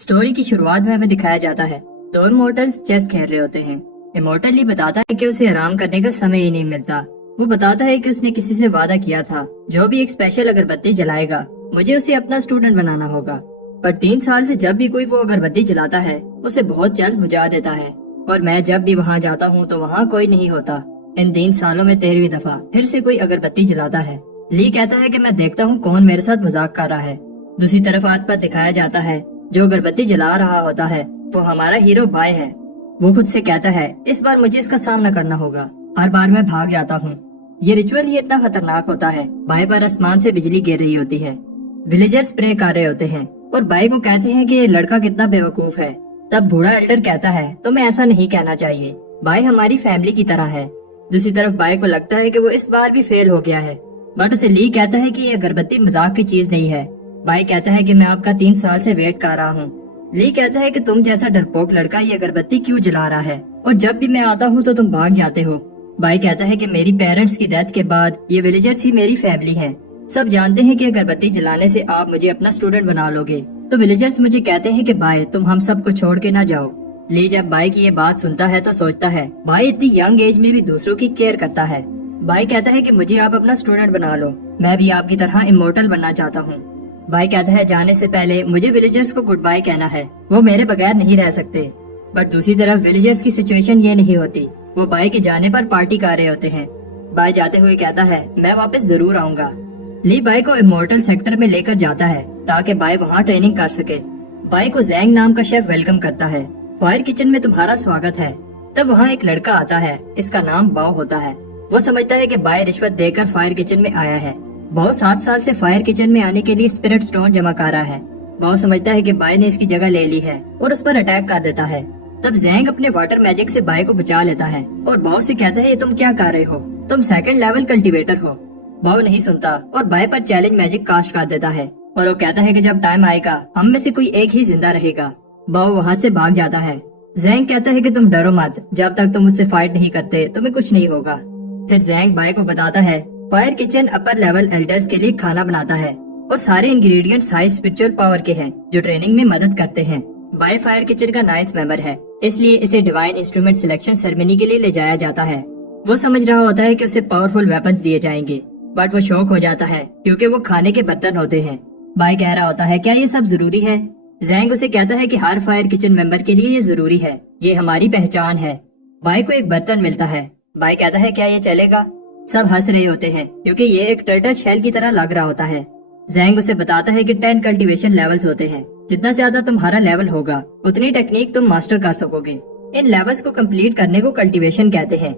Story की शुरुआत में हमें दिखाया जाता है दो इमोर्टल्स चेस खेल रहे होते हैं। इमोर्टल ही बताता है कि उसे आराम करने का समय ही नहीं मिलता। वो बताता है कि उसने किसी से वादा किया था, जो भी एक स्पेशल अगरबत्ती जलाएगा मुझे उसे अपना स्टूडेंट बनाना होगा। पर 3 साल से जब भी कोई वो अगरबत्ती जलाता है उसे बहुत जल्द बुझा देता है, और मैं जब भी वहाँ जाता हूँ तो वहाँ कोई नहीं होता। इन 3 सालों में 13वीं दफा फिर से कोई अगरबत्ती जलाता है। ली कहता है कि मैं देखता हूँ कौन मेरे साथ मजाक कर रहा है। दूसरी तरफ आर्थ पर दिखाया जाता है जो अगरबत्ती जला रहा होता है वो हमारा हीरो बाय है। वो खुद से कहता है इस बार मुझे इसका सामना करना होगा, हर बार मैं भाग जाता हूँ। ये रिचुअल ही इतना खतरनाक होता है। बाय पर आसमान से बिजली गिर रही होती है, विलेजर्स प्रे कर रहे होते हैं और बाय को कहते हैं कि ये लड़का कितना बेवकूफ है। तब बूढ़ा एल्डर कहता है तुम्हें ऐसा नहीं कहना चाहिए, बाय हमारी फैमिली की तरह है। दूसरी तरफ बाय को लगता है कि वो इस बार भी फेल हो गया है, बट उसे ली कहता है कि ये अगरबत्ती मजाक की चीज नहीं है। बाय कहता है कि मैं आपका 3 साल से वेट कर रहा हूँ। ली कहता है कि तुम जैसा डरपोक लड़का ये अगरबत्ती क्यों जला रहा है, और जब भी मैं आता हूँ तो तुम भाग जाते हो। बाय कहता है कि मेरी पेरेंट्स की डेथ के बाद ये विलेजर्स ही मेरी फैमिली है। सब जानते हैं कि अगरबत्ती जलाने से आप मुझे अपना स्टूडेंट बना लोगे। तो विलेजर्स मुझे कहते हैं कि बाय तुम हम सबको छोड़ के ना जाओ। ली जब बाय की ये बात सुनता है तो सोचता है बाय इतनी यंग एज में भी दूसरों की केयर करता है। बाय कहता है कि मुझे आप अपना स्टूडेंट बना लो, मैं भी आपकी तरह इमोर्टल बनना चाहता हूँ। बाय कहता है जाने से पहले मुझे विलेजर्स को गुड बाय कहना है, वो मेरे बगैर नहीं रह सकते। बट दूसरी तरफ विलेजर्स की सिचुएशन ये नहीं होती। वो बाय के जाने पर पार्टी कर रहे होते हैं। बाय जाते हुए कहता है मैं वापस जरूर आऊंगा। ली बाय को इमोर्टल सेक्टर में लेकर जाता है ताकि बाय वहाँ ट्रेनिंग कर सके। बाय को जैंग नाम का शेफ वेलकम करता है। फायर किचन में तुम्हारा स्वागत है। तब वहाँ एक लड़का आता है, इसका नाम बाव होता है। वो समझता है कि बाय रिश्वत देकर फायर किचन में आया है। बाव 7 साल से फायर किचन में आने के लिए स्पिरिट स्टोन जमा कर रहा है। बाव समझता है कि बाय ने इसकी जगह ले ली है और उस पर अटैक कर देता है। तब जैंग अपने वाटर मैजिक से बाय को बचा लेता है और बाव से कहता है ये तुम क्या कर रहे हो, तुम 2nd लेवल कल्टीवेटर हो। बाव नहीं सुनता और बाय पर चैलेंज मैजिक कास्ट कर देता है, और वो कहता है कि जब टाइम आएगा हम में से कोई एक ही जिंदा रहेगा। बाव वहाँ से भाग जाता है। जैंग कहता है कि तुम डरो मत, जब तक तुम उससे फाइट नहीं करते तुम्हें कुछ नहीं होगा। फिर जैंग बाय को बताता है fire kitchen upper level elders के लिए खाना बनाता है और सारे इंग्रेडिएंट्स हाई स्पिरिचुअल पावर के हैं जो ट्रेनिंग में मदद करते हैं। बाय फायर किचन का 9th मेंबर है, इसलिए इसे डिवाइन इंस्ट्रूमेंट सिलेक्शन सेरेमनी के लिए ले जाया जाता है। वो समझ रहा होता है कि उसे पावरफुल वेपन्स दिए जाएंगे, बट वो शौक हो जाता है क्योंकि वो खाने के बर्तन होते हैं। बाय कह रहा होता है क्या ये सब जरूरी है। जैंग उसे कहता है कि हर फायर किचन मेंबर के लिए ये जरूरी है, ये हमारी पहचान है। बाय को एक बर्तन मिलता है। बाय कहता है क्या ये चलेगा। सब हंस रहे होते हैं क्योंकि ये एक टर्टल शेल की तरह लग रहा होता है। जैंग उसे बताता है कि 10 कल्टीवेशन लेवल्स होते हैं, जितना ज्यादा तुम्हारा लेवल होगा उतनी टेक्निक तुम मास्टर कर सकोगे। इन लेवल्स को कंप्लीट करने को कल्टीवेशन कहते हैं।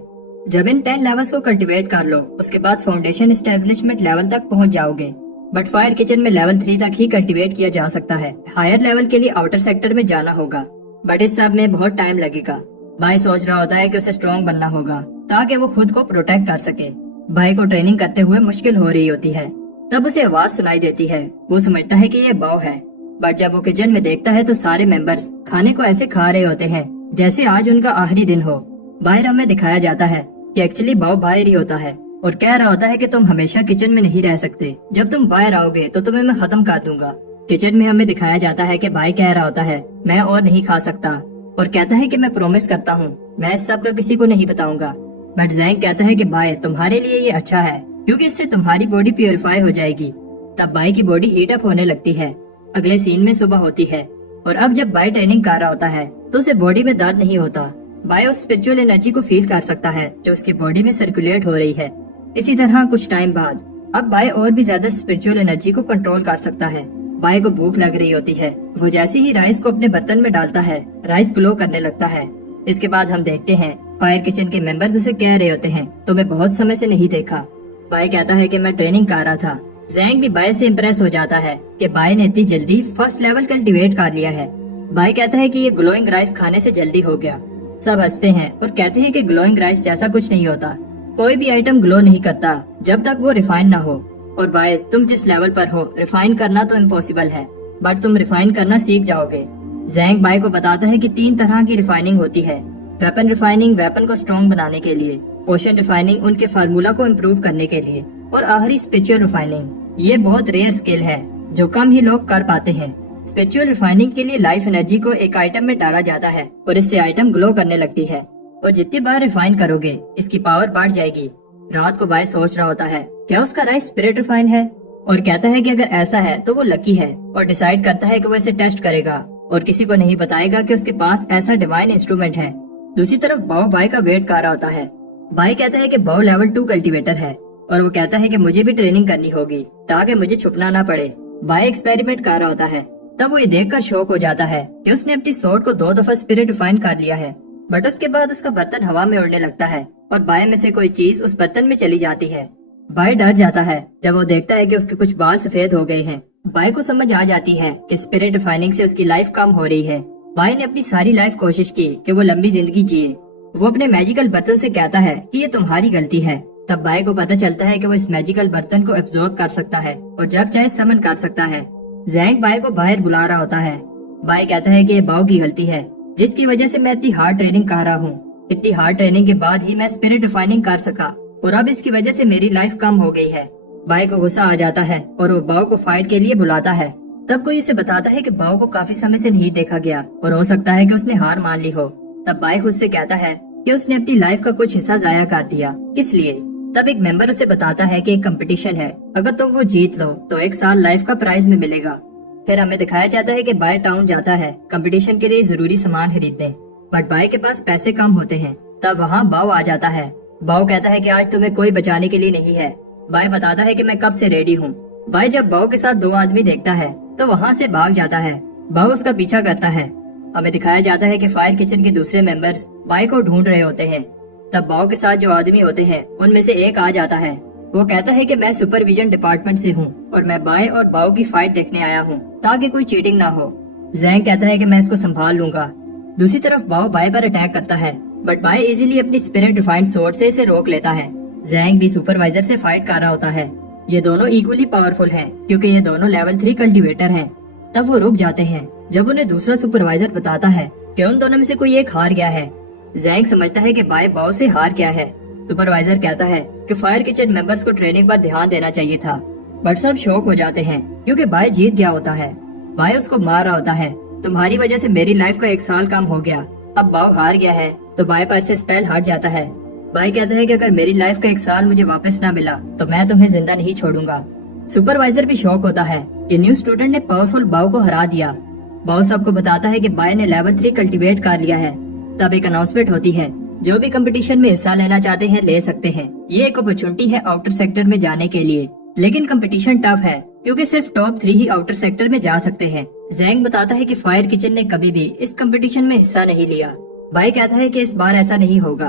जब इन 10 लेवल्स को कल्टीवेट कर लो उसके बाद फाउंडेशन एस्टेब्लिशमेंट लेवल तक पहुंच जाओगे। बट फायर किचन में लेवल 3 तक ही कल्टीवेट किया जा सकता है। हायर लेवल के लिए आउटर सेक्टर में जाना होगा, बट इस सब में बहुत टाइम लगेगा। बाय सोच रहा होता है कि उसे स्ट्रॉन्ग बनना होगा ताकि वो खुद को प्रोटेक्ट कर सके। बाय को ट्रेनिंग करते हुए मुश्किल हो रही होती है। तब उसे आवाज सुनाई देती है। वो समझता है कि ये बाव है, बट जब वो किचन में देखता है तो सारे मेंबर्स खाने को ऐसे खा रहे होते हैं जैसे आज उनका आखिरी दिन हो। बाहर हमें दिखाया जाता है कि एक्चुअली बाव बाहर ही होता है और कह रहा होता है कि तुम हमेशा किचन में नहीं रह सकते, जब तुम बाहर आओगे तो तुम्हें मैं खत्म कर दूंगा। किचन में हमें दिखाया जाता है कि बाय कह रहा होता है मैं और नहीं खा सकता, और कहता है कि मैं प्रॉमिस करता हूँ मैं इस सब का किसी को नहीं बताऊंगा। बट जैंग कहता है कि बाय तुम्हारे लिए ये अच्छा है क्योंकि इससे तुम्हारी बॉडी प्योरीफाई हो जाएगी। तब बाय की बॉडी हीट अप होने लगती है। अगले सीन में सुबह होती है और अब जब बाय ट्रेनिंग कर रहा होता है तो उसे बॉडी में दर्द नहीं होता। बाय उस स्पिरिचुअल एनर्जी को फील कर सकता है जो उसकी बॉडी में सर्कुलेट हो रही है। इसी तरह कुछ टाइम बाद अब बाय और भी ज्यादा स्पिरिचुअल एनर्जी को कंट्रोल कर सकता है। बाय को भूख लग रही होती है। वो जैसे ही राइस को अपने बर्तन में डालता है राइस ग्लो करने लगता है। इसके बाद हम देखते हैं फायर किचन के मेंबर्स उसे कह रहे होते हैं तुम्हें बहुत समय से नहीं देखा। बाय कहता है कि मैं ट्रेनिंग कर रहा था। जैंग भी बाय से इम्प्रेस हो जाता है कि बाय ने इतनी जल्दी 1st लेवल कल्टीवेट कर लिया है। बाय कहता है कि ये ग्लोइंग राइस खाने से जल्दी हो गया। सब हंसते हैं और कहते हैं कि ग्लोइंग राइस जैसा कुछ नहीं होता, कोई भी आइटम ग्लो नहीं करता जब तक वो रिफाइन ना हो। और बाय तुम जिस लेवल पर हो रिफाइन करना तो इम्पॉसिबल है, बट तुम रिफाइन करना सीख जाओगे। जैंग बाय को बताता है कि 3 तरह की रिफाइनिंग होती है। वेपन रिफाइनिंग वेपन को स्ट्रॉन्ग बनाने के लिए, पोशन रिफाइनिंग उनके फार्मूला को इम्प्रूव करने के लिए, और आखिरी स्पिरिचुअल रिफाइनिंग। ये बहुत रेयर स्किल है जो कम ही लोग कर पाते हैं। स्पिरिचुअल रिफाइनिंग के लिए लाइफ एनर्जी को एक आइटम में डाला जाता है और इससे आइटम ग्लो करने लगती है और जितनी बार रिफाइन करोगे इसकी पावर बढ़ जाएगी। रात को बाय सोच रहा होता है क्या उसका राइस स्पिरिट रिफाइन है और कहता है कि अगर ऐसा है तो वो लकी है और डिसाइड करता है कि वो इसे टेस्ट करेगा और किसी को नहीं बताएगा कि उसके पास ऐसा डिवाइन इंस्ट्रूमेंट है। दूसरी तरफ बाव बाय का वेट कर रहा होता है। बाय कहता है कि बाव लेवल 2 कल्टीवेटर है और वो कहता है कि मुझे भी ट्रेनिंग करनी होगी ताकि मुझे छुपना ना पड़े। बाय एक्सपेरिमेंट कर रहा होता है। तब वो ये देखकर शॉक हो जाता है कि उसने अपनी सोर्ड को 2 दफा स्पिरिट रिफाइन कर लिया है, बट उसके बाद उसका बर्तन हवा में उड़ने लगता है और बाय में से कोई चीज उस बर्तन में चली जाती है। बाय डर जाता है जब वो देखता है कि उसके कुछ बाल सफेद हो गए हैं। बाय को समझ आ जाती है कि स्पिरिट रिफाइनिंग से उसकी लाइफ कम हो रही है। बाय ने अपनी सारी लाइफ कोशिश की कि वो लंबी जिंदगी जिए। वो अपने मैजिकल बर्तन से कहता है कि ये तुम्हारी गलती है। तब बाय को पता चलता है कि वो इस मैजिकल बर्तन को एब्जॉर्ब कर सकता है और जब चाहे समन कर सकता है। जैंग बाय को बाहर बुला रहा होता है। बाय कहता है कि ये बाव की गलती है जिसकी वजह से मैं इतनी हार्ड ट्रेनिंग कर रहा हूँ। इतनी हार्ड ट्रेनिंग के बाद ही मैं स्पिरिट रिफाइनिंग कर सका और अब इसकी वजह से मेरी लाइफ कम हो गई है। बाय को गुस्सा आ जाता है और वो बाव को फाइट के लिए बुलाता है। तब कोई इसे बताता है कि बाव को काफी समय से नहीं देखा गया और हो सकता है कि उसने हार मान ली हो। तब बाय खुद से कहता है कि उसने अपनी लाइफ का कुछ हिस्सा जाया कर दिया, किस लिए। तब एक मेंबर उसे बताता है कि एक कंपटीशन है, अगर तुम वो जीत लो तो 1 साल लाइफ का प्राइज में मिलेगा। फिर हमें दिखाया जाता है कि बाय टाउन जाता है कंपटीशन के लिए जरूरी सामान खरीदने, बट बाय के पास पैसे कम होते हैं। तब वहाँ बाव आ जाता है। बाव कहता है कि आज तुम्हें कोई बचाने के लिए नहीं है। बाय बताता है कि मैं कब से रेडी हूँ। बाय जब बाव के साथ 2 आदमी देखता है तो वहाँ से भाग जाता है। बाव उसका पीछा करता है। हमें दिखाया जाता है कि फायर किचन के दूसरे मेंबर्स बाय को ढूंढ रहे होते हैं। तब बाव के साथ जो आदमी होते हैं उनमें से एक आ जाता है। वो कहता है कि मैं सुपरविजन डिपार्टमेंट से हूँ और मैं बाय और बाव की फाइट देखने आया हूँ ताकि कोई चीटिंग ना हो। जैंग कहता है कि मैं इसको संभाल लूंगा। दूसरी तरफ बाव बाय पर अटैक करता है, बट बाय इजीली अपनी स्पिरिट डिफाइंड सोर्ड से इसे रोक लेता है। जैंग भी सुपरवाइजर से फाइट कर रहा होता है। ये दोनों इक्वली पावरफुल हैं क्योंकि ये दोनों लेवल 3 कल्टीवेटर हैं। तब वो रुक जाते हैं जब उन्हें दूसरा सुपरवाइजर बताता है कि उन दोनों में से कोई एक हार गया है। जैंग समझता है कि बाय बाव से हार गया है। सुपरवाइजर कहता है कि फायर किचन मेंबर्स को ट्रेनिंग पर ध्यान देना चाहिए था, बट सब शॉक हो जाते हैं क्योंकि बाय जीत गया होता है। बाय उसको मार रहा होता है, तुम्हारी वजह से मेरी लाइफ का 1 साल कम हो गया। अब बाव हार गया है तो बाय पर से स्पेल हट जाता है। बाय कहता है कि अगर मेरी लाइफ का 1 साल मुझे वापस ना मिला तो मैं तुम्हें जिंदा नहीं छोड़ूंगा। सुपरवाइजर भी शॉक होता है कि न्यू स्टूडेंट ने पावरफुल बाव को हरा दिया। बाव सबको बताता है कि बाय ने लेवल 3 कल्टीवेट कर लिया है। तब एक अनाउंसमेंट होती है, जो भी कंपटीशन में हिस्सा लेना चाहते हैं ले सकते हैं। ये एक अपॉर्चुनिटी है आउटर सेक्टर में जाने के लिए, लेकिन कंपटीशन टफ है क्योंकि सिर्फ टॉप 3 ही आउटर सेक्टर में जा सकते हैं। जैंग बताता है कि फायर किचन ने कभी भी इस कंपटीशन में हिस्सा नहीं लिया। बाय कहता है कि इस बार ऐसा नहीं होगा।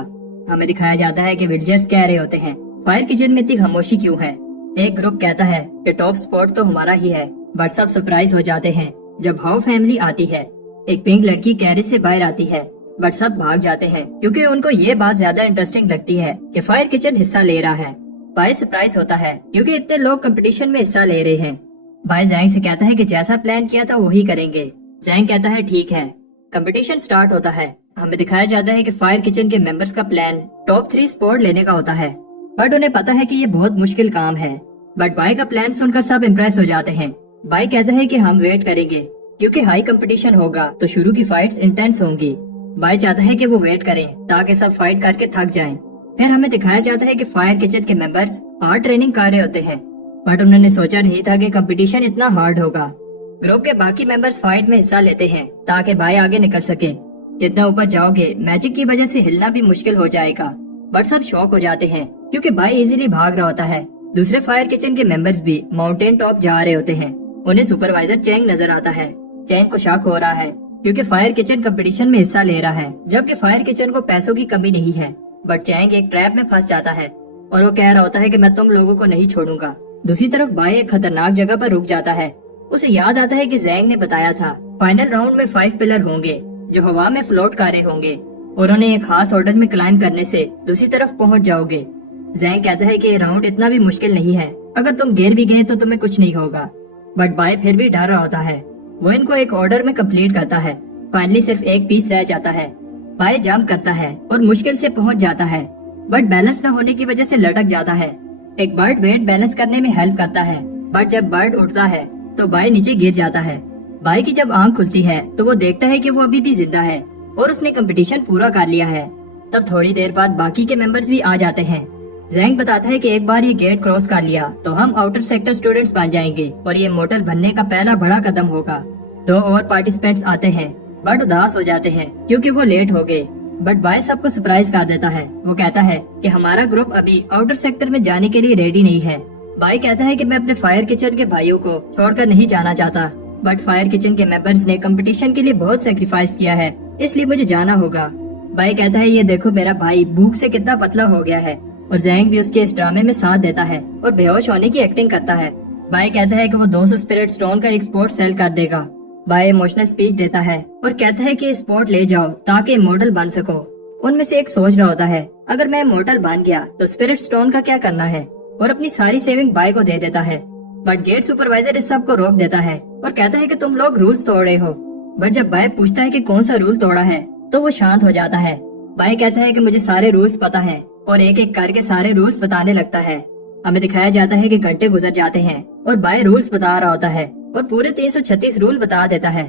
हमें दिखाया जाता है कि विलेजर्स कह रहे होते हैं फायर किचन में इतनी खामोशी क्यों है। एक ग्रुप कहता है कि टॉप स्पॉट तो हमारा ही है, बट सब सरप्राइज हो जाते हैं जब हाउ फैमिली आती है। एक पिंक लड़की कैरेज से बाहर आती है, बट सब भाग जाते हैं क्योंकि उनको ये बात ज्यादा इंटरेस्टिंग लगती है कि फायर किचन हिस्सा ले रहा है। बाय सरप्राइज होता है क्योंकि इतने लोग कंपटीशन में हिस्सा ले रहे हैं। बाय जैंग से कहता है कि जैसा प्लान किया था वही करेंगे। जैंग कहता है ठीक है। कंपटीशन स्टार्ट होता है। हमें दिखाया जाता है कि फायर किचन के मेंबर्स का प्लान टॉप 3 स्पॉट लेने का होता है, बट उन्हें पता है कि ये बहुत मुश्किल काम है। बट बाय का प्लान सुनकर सब इम्प्रेस हो जाते हैं। बाय कहता है कि हम वेट करेंगे क्योंकि हाई कंपटीशन होगा तो शुरू की फाइट्स इंटेंस होंगी। बाय चाहता है कि वो वेट करें ताकि सब फाइट करके थक जाएं। फिर हमें दिखाया जाता है कि फायर किचन के मेंबर्स हार्ड ट्रेनिंग कर रहे होते हैं, बट उन्होंने सोचा नहीं था कि कंपटीशन इतना हार्ड होगा। ग्रुप के बाकी मेंबर्स फाइट में हिस्सा लेते हैं ताकि बाय आगे निकल सके। जितना ऊपर जाओगे मैजिक की वजह से हिलना भी मुश्किल हो जाएगा, बट सब शॉक हो जाते हैं क्योंकि बाय इजीली भाग रहा होता है। दूसरे फायर किचन के मेंबर्स भी माउंटेन टॉप जा रहे होते हैं। उन्हें सुपरवाइजर चैंग नजर आता है। चैंग को शक हो रहा है क्योंकि फायर किचन कंपटीशन में हिस्सा ले रहा है, जबकि फायर किचन को पैसों की कमी नहीं है। बट चैंग एक ट्रैप में फंस जाता है और वो कह रहा होता है कि मैं तुम लोगों को नहीं छोड़ूंगा। दूसरी तरफ बाय एक खतरनाक जगह पर रुक जाता है। उसे याद आता है कि जैंग ने बताया था फाइनल राउंड में 5 पिलर होंगे जो हवा में फ्लोट कर रहे होंगे और उन्हें एक खास ऑर्डर में क्लाइंब करने से दूसरी तरफ पहुंच जाओगे। जैंग कहता है कि ये राउंड इतना भी मुश्किल नहीं है, अगर तुम गिर भी गए तो तुम्हें कुछ नहीं होगा। बट बाय फिर भी डर रहा होता है। वो इनको एक ऑर्डर में कंप्लीट करता है। फाइनली सिर्फ एक पीस रह जाता है। बाय जंप करता है और मुश्किल से पहुंच जाता है, बट बैलेंस न होने की वजह से लटक जाता है। एक बर्ड वेट बैलेंस करने में हेल्प करता है, बट जब बर्ड उठता है तो बाय नीचे गिर जाता है। भाई की जब आंख खुलती है तो वो देखता है कि वो अभी भी जिंदा है और उसने कंपटीशन पूरा कर लिया है। तब थोड़ी देर बाद बाकी के मेंबर्स भी आ जाते हैं। जैंग बताता है कि एक बार ये गेट क्रॉस कर लिया तो हम आउटर सेक्टर स्टूडेंट्स बन जाएंगे और ये मोटल बनने का पहला बड़ा कदम होगा। 2 और पार्टिसिपेंट्स आते हैं, बट उदास हो जाते हैं क्योंकि वो लेट हो गए। बट बाय सबको सरप्राइज कर देता है। वो कहता है कि हमारा ग्रुप अभी आउटर सेक्टर में जाने के लिए रेडी नहीं है। बाय कहता है कि मैं अपने फायर किचन के भाइयों को छोड़कर नहीं जाना चाहता, बट फायर किचन के मेंबर्स ने कंपटीशन के लिए बहुत सेक्रीफाइस किया है, इसलिए मुझे जाना होगा। बाय कहता है ये देखो मेरा भाई भूख से कितना पतला हो गया है, और जैंग भी उसके इस ड्रामे में साथ देता है और बेहोश होने की एक्टिंग करता है। बाय कहता है कि वो 200 स्पिरिट स्टोन का एक्सपोर्ट सेल कर देगा। बाय इमोशनल स्पीच देता है और कहता है कि स्पोर्ट ले जाओ ताकि इमोर्टल बन सको। उनमें से एक सोच रहा होता है अगर मैं इमोर्टल बन गया तो स्पिरिट स्टोन का क्या करना है, और अपनी सारी सेविंग बाय को दे देता है। बट गेट सुपरवाइजर इस सब को रोक देता है और कहता है कि तुम लोग रूल्स तोड़ रहे हो। बट जब बाय पूछता है कि कौन सा रूल तोड़ा है तो वो शांत हो जाता है। बाय कहता है कि मुझे सारे रूल्स पता हैं और एक एक करके सारे रूल्स बताने लगता है। हमें दिखाया जाता है कि घंटे गुजर जाते हैं और बाय रूल्स बता रहा होता है और पूरे 336 रूल बता देता है।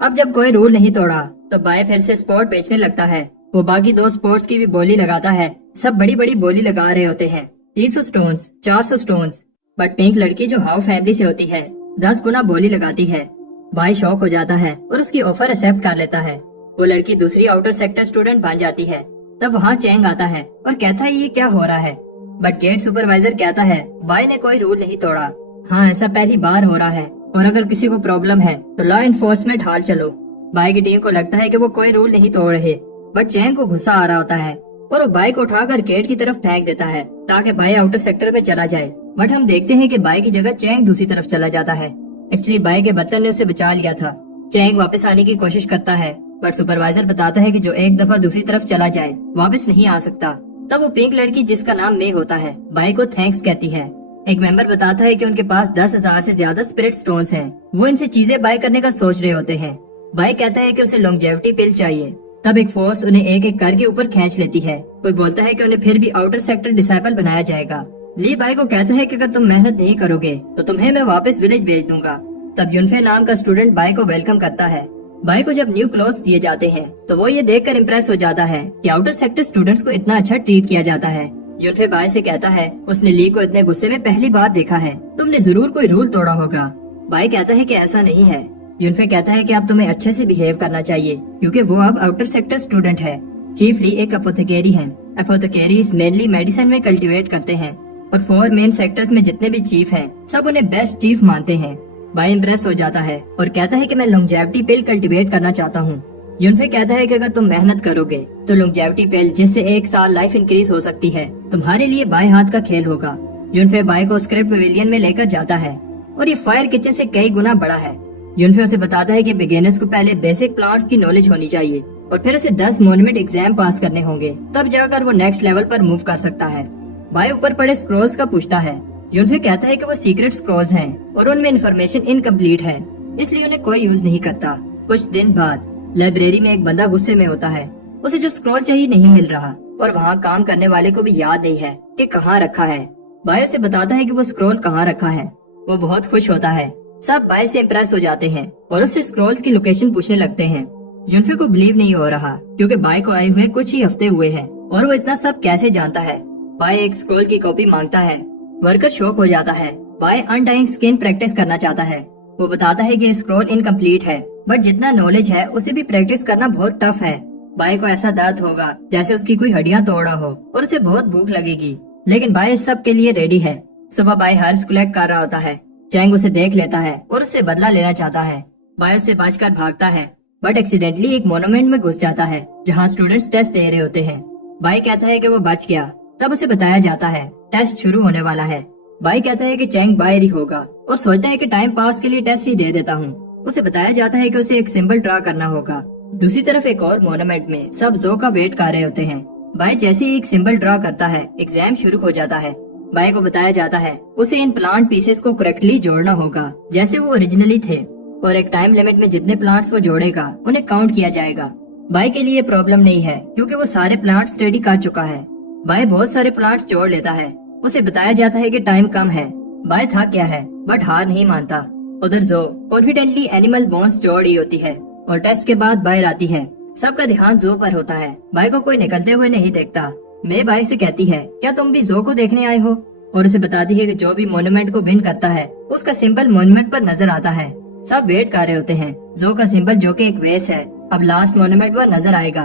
अब जब कोई रूल नहीं तोड़ा तो बाय फिर से स्पोर्ट बेचने लगता है। वो बाकी 2 स्पोर्ट्स की भी बोली लगाता है। सब बड़ी बड़ी बोली लगा रहे होते हैं, 300 स्टोन्स, 400 स्टोन्स। बट पिंक लड़की जो हाउ फैमिली से होती है 10 गुना बोली लगाती है। बाय शॉक हो जाता है और उसकी ऑफर एक्सेप्ट कर लेता है। वो लड़की दूसरी आउटर सेक्टर स्टूडेंट बन जाती है। तब वहाँ चैंग आता है और कहता है ये क्या हो रहा है। बट गेट सुपरवाइजर कहता है बाय ने कोई रूल नहीं तोड़ा। हाँ, ऐसा पहली बार हो रहा है और अगर किसी को प्रॉब्लम है तो लॉ इन्फोर्समेंट हाल चलो। बाय की टीम को लगता है कि वो कोई रूल नहीं तोड़ रहे, बट चैंग को गुस्सा आ रहा होता है और वो बाय को उठाकर गेट की तरफ फेंक देता है ताकि बाय आउटर सेक्टर में चला जाए। बट हम देखते हैं कि बाय की जगह चैंग दूसरी तरफ चला जाता है। एक्चुअली बाय के बर्तन ने उसे बचा लिया था। चैंग वापस आने की कोशिश करता है, बट सुपरवाइजर बताता है कि जो एक दफा दूसरी तरफ चला जाए वापस नहीं आ सकता। तब वो पिंक लड़की जिसका नाम मे होता है बाय को थैंक्स कहती है। एक मेंबर बताता है कि उनके पास 10,000 से ज्यादा स्पिरिट स्टोन्स हैं। वो इनसे चीजें बाय करने का सोच रहे होते हैं। बाय कहता है कि उसे लॉन्जेविटी पिल चाहिए। तब एक फोर्स उन्हें एक एक करके ऊपर खींच लेती है। कोई बोलता है कि उन्हें फिर भी आउटर सेक्टर डिसाइपल बनाया जाएगा। ली बाय को कहता है कि अगर तुम मेहनत नहीं करोगे तो तुम्हें मैं वापस विलेज भेज दूंगा। तब यूनफे नाम का स्टूडेंट बाय को वेलकम करता है। बाय को जब न्यू क्लोथ्स दिए जाते हैं तो वो ये देखकर इम्प्रेस हो जाता है कि आउटर सेक्टर स्टूडेंट्स को इतना अच्छा ट्रीट किया जाता है। यूनफे बाय से कहता है उसने ली को इतने गुस्से में पहली बार देखा है, तुमने जरूर कोई रूल तोड़ा होगा। बाय कहता है कि ऐसा नहीं है। यूनफे कहता है कि अब तुम्हें अच्छे से बिहेव करना चाहिए क्योंकि वो अब आउटर सेक्टर स्टूडेंट है। चीफ ली एक अपोथेकेरी है। अपोथेकेरीज मेनली मेडिसिन में कल्टीवेट करते हैं और 4 मेन सेक्टर्स में जितने भी चीफ हैं सब उन्हें बेस्ट चीफ मानते हैं। बाय इम्प्रेस हो जाता है और कहता है कि मैं लॉन्जेविटी पिल कल्टीवेट करना चाहता हूँ। यूनफे कहता है कि अगर तुम मेहनत करोगे तो लॉन्जेविटी पिल जिससे 1 साल लाइफ इंक्रीज हो सकती है तुम्हारे लिए बाएं हाथ का खेल होगा। यूनफे बाय को स्क्रिप्ट पवेलियन में लेकर जाता है और ये फायर किचन से कई गुना बड़ा है। यूनफे उसे बताता है कि बिगिनर्स को पहले बेसिक प्लांट्स की नॉलेज होनी चाहिए और फिर उसे 10 मॉन्यूमेंट एग्जाम पास करने होंगे, तब जाकर वो नेक्स्ट लेवल पर मूव कर सकता है। बाय ऊपर पड़े स्क्रॉल्स का पूछता है। यूनफे कहता है कि वो सीक्रेट स्क्रॉल्स हैं और उनमें इन्फॉर्मेशन इनकम्प्लीट है, इसलिए उन्हें कोई यूज नहीं करता। कुछ दिन बाद लाइब्रेरी में एक बंदा गुस्से में होता है। उसे जो स्क्रॉल चाहिए नहीं मिल रहा और वहाँ काम करने वाले को भी याद नहीं है कि कहाँ रखा है। बाय उसे बताता है कि वो स्क्रॉल कहाँ रखा है। वो बहुत खुश होता है। सब बाय से इम्प्रेस हो जाते हैं और उससे स्क्रॉल्स की लोकेशन पूछने लगते हैं। यूनफे को बिलीव नहीं हो रहा क्योंकि बाय को आए हुए कुछ ही हफ्ते हुए हैं और वो इतना सब कैसे जानता है। बाय एक स्क्रॉल की कॉपी मांगता है। वर्कर शॉक हो जाता है। बाय अनडाइंग स्किन प्रैक्टिस करना चाहता है। वो बताता है कि स्क्रॉल इनकम्प्लीट है, बट जितना नॉलेज है उसे भी प्रैक्टिस करना बहुत टफ है। बाय को ऐसा दर्द होगा जैसे उसकी कोई हड्डियां तोड़ा हो और उसे बहुत भूख लगेगी, लेकिन बाय इस सब के लिए रेडी है। सुबह बाय हर्ब्स कलेक्ट कर रहा होता है। चैंग उसे देख लेता है और उससे बदला लेना चाहता है। बाय उससे बचकर भागता है, बट एक्सीडेंटली एक मोन्यूमेंट में घुस जाता है जहाँ स्टूडेंट्स टेस्ट दे रहे होते हैं। बाय कहता है कि वो बच गया। तब उसे बताया जाता है टेस्ट शुरू होने वाला है। बाय कहता है कि चैंग बाहर ही होगा और सोचता है कि टाइम पास के लिए टेस्ट ही दे देता हूँ। उसे बताया जाता है कि उसे एक सिंबल ड्रा करना होगा। दूसरी तरफ एक और मोन्यूमेंट में सब जो का वेट कर रहे होते हैं। बाय जैसे ही एक सिंबल ड्रा करता है एग्जाम शुरू हो जाता है। बाय को बताया जाता है उसे इन प्लांट पीसेस को करेक्टली जोड़ना होगा जैसे वो ओरिजिनली थे और एक टाइम लिमिट में जितने प्लांट्स वो जोड़ेगा उन्हें काउंट किया जाएगा। बाय के लिए प्रॉब्लम नहीं है क्योंकि वो सारे प्लांट्स स्टडी कर चुका है। बाय बहुत सारे प्लांट्स जोड़ लेता है। उसे बताया जाता है कि टाइम कम है। बाय थक गया है बट हार नहीं मानता। उधर जो कॉन्फिडेंटली एनिमल बोन्स जोड़ रही होती है और टेस्ट के बाद बाहर आती है। सबका ध्यान जो पर होता है। बाय को कोई निकलते हुए नहीं देखता। मैं बाय से कहती है, क्या तुम भी जो को देखने आए हो? और उसे बताती है कि जो भी मोन्यूमेंट को विन करता है उसका सिंबल मोन्यूमेंट पर नजर आता है। सब वेट कर रहे होते हैं। जो का सिंबल जो कि एक वेस है अब लास्ट मोन्यूमेंट पर नजर आएगा।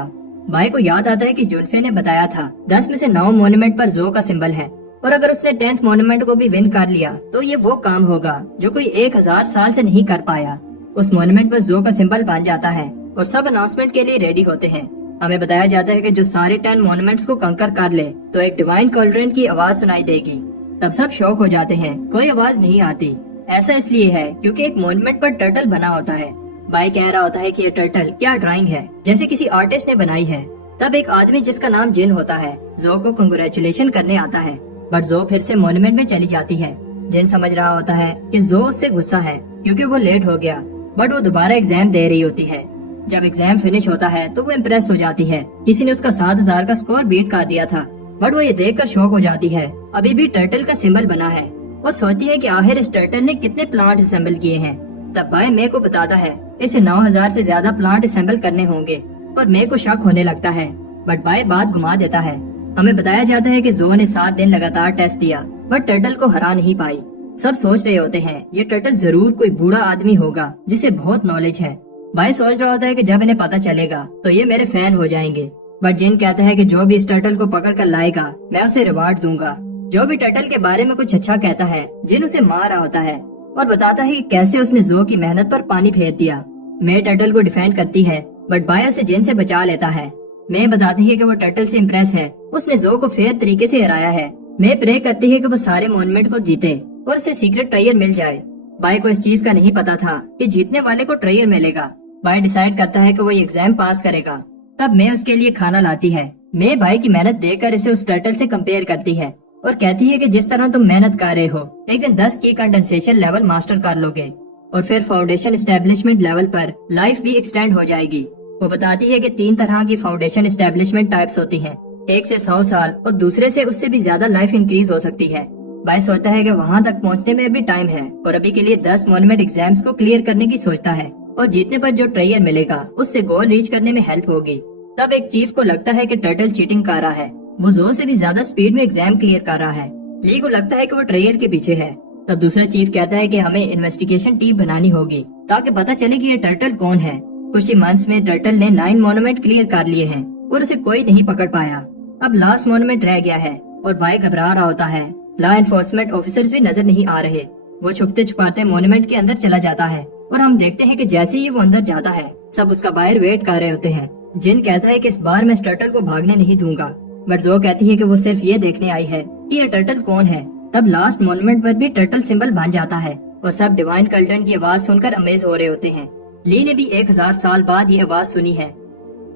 बाय को याद आता है कि जुनफे ने बताया था 10 में से 9 मोन्यूमेंट पर जो का सिंबल है और अगर उसने 10th मोन्यूमेंट को भी विन कर लिया तो ये वो काम होगा जो कोई 1000 साल से नहीं कर पाया। उस मोन्यूमेंट पर जो का सिंबल बन जाता है और सब अनाउंसमेंट के लिए रेडी होते हैं। हमें बताया जाता है कि जो सारे 10 मोन्यूमेंट्स को कंकर कर ले तो एक डिवाइन कॉलड्रन की आवाज सुनाई देगी। तब सब शौक हो जाते हैं। कोई आवाज नहीं आती। ऐसा इसलिए है क्योंकि एक मोन्यूमेंट पर टर्टल बना होता है। बाय कह रहा होता है कि ये टर्टल क्या ड्राइंग है, जैसे किसी आर्टिस्ट ने बनाई है। तब एक आदमी जिसका नाम जिन होता है जो को कंग्रेचुलेशन करने आता है, बट जो फिर से मोन्यूमेंट में चली जाती है। जिन समझ रहा होता है कि जो उससे गुस्सा है क्योंकि वो लेट हो गया, बट वो दोबारा एग्जाम दे रही होती है। जब एग्जाम फिनिश होता है तो वो इम्प्रेस हो जाती है। किसी ने उसका 7000 का स्कोर बीट कर दिया था, बट वो ये देखकर शॉक हो जाती है। अभी भी टर्टल का सिंबल बना है। वो सोचती है कि आखिर इस टर्टल ने कितने प्लांट असेंबल किए हैं। तब बाय मे को बताता है इसे 9000 से ज्यादा प्लांट असेंबल करने होंगे और मे को शक होने लगता है, बट बाय बात घुमा देता है। हमें बताया जाता है कि जो ने 7 दिन लगातार टेस्ट दिया बट टर्टल को हरा नहीं पाई। सब सोच रहे होते हैं ये टर्टल जरूर कोई बूढ़ा आदमी होगा जिसे बहुत नॉलेज है। बाय सोच रहा होता है कि जब इन्हें पता चलेगा तो ये मेरे फैन हो जाएंगे, बट जिन कहता है कि जो भी इस टर्टल को पकड़ कर लाएगा मैं उसे रिवार्ड दूंगा। जो भी टर्टल के बारे में कुछ अच्छा कहता है जिन उसे मार रहा होता है और बताता है कि कैसे उसने जो की मेहनत पर पानी फेर दिया। मैं टर्टल को डिफेंड करती है बट बाय उसे जिन से बचा लेता है। मैं बताती है कि वो टर्टल से इम्प्रेस है, उसने जो को फेयर तरीके से हराया है। मैं प्रे करती है कि वो सारे मोन्यूमेंट को जीते और उसे सीक्रेट ट्रेजर मिल जाए। बाय को इस चीज का नहीं पता था कि जीतने वाले को ट्रेजर मिलेगा। बाय डिसाइड करता है कि वो एग्जाम पास करेगा। तब मैं उसके लिए खाना लाती है। मैं बाय की मेहनत देखकर इसे उस टर्टल से कंपेयर करती है और कहती है कि जिस तरह तुम मेहनत कर रहे हो एक दिन 10 की कंडेंसेशन लेवल मास्टर कर लोगे और फिर फाउंडेशन एस्टेब्लिशमेंट लेवल पर लाइफ भी एक्सटेंड हो जाएगी। वो बताती है कि 3 तरह की फाउंडेशन एस्टेब्लिशमेंट टाइप्स होती हैं। एक से 100 साल और दूसरे से उससे भी ज्यादा लाइफ इंक्रीज हो सकती है। बाय सोचता है कि वहाँ तक पहुँचने में अभी टाइम है और अभी के लिए 10 मोन्यूमेंट एग्जाम्स को क्लियर करने की सोचता है और जीतने पर जो ट्रेजर मिलेगा उससे गोल रीच करने में हेल्प होगी। तब एक चीफ को लगता है कि टर्टल चीटिंग कर रहा है। वो जो से भी ज्यादा स्पीड में एग्जाम क्लियर कर रहा है। ली को लगता है कि वो ट्रेजर के पीछे है। तब दूसरा चीफ कहता है कि हमें इन्वेस्टिगेशन टीम बनानी होगी ताकि पता चले कि ये टर्टल कौन है। कुछ ही मंथ्स में टर्टल ने 9 मोन्यूमेंट क्लियर कर लिए हैं और उसे कोई नहीं पकड़ पाया। अब लास्ट मोन्यूमेंट रह गया है और बाय घबरा रहा होता है। लॉ एनफोर्समेंट ऑफिसर्स भी नजर नहीं आ रहे। वो छुपते छुपाते मोन्यूमेंट के अंदर चला जाता है और हम देखते हैं कि जैसे ही वो अंदर जाता है सब उसका बाहर वेट कर रहे होते हैं। जिन कहता है कि इस बार मैं इस टर्टल को भागने नहीं दूंगा, बट जो कहती है कि वो सिर्फ ये देखने आई है कि ये टर्टल कौन है। तब लास्ट मोन्यूमेंट पर भी टर्टल सिंबल बन जाता है और सब डिवाइन कल्टन की आवाज सुनकर अमेज हो रहे होते हैं। ली ने भी 1000 साल बाद ये आवाज सुनी है।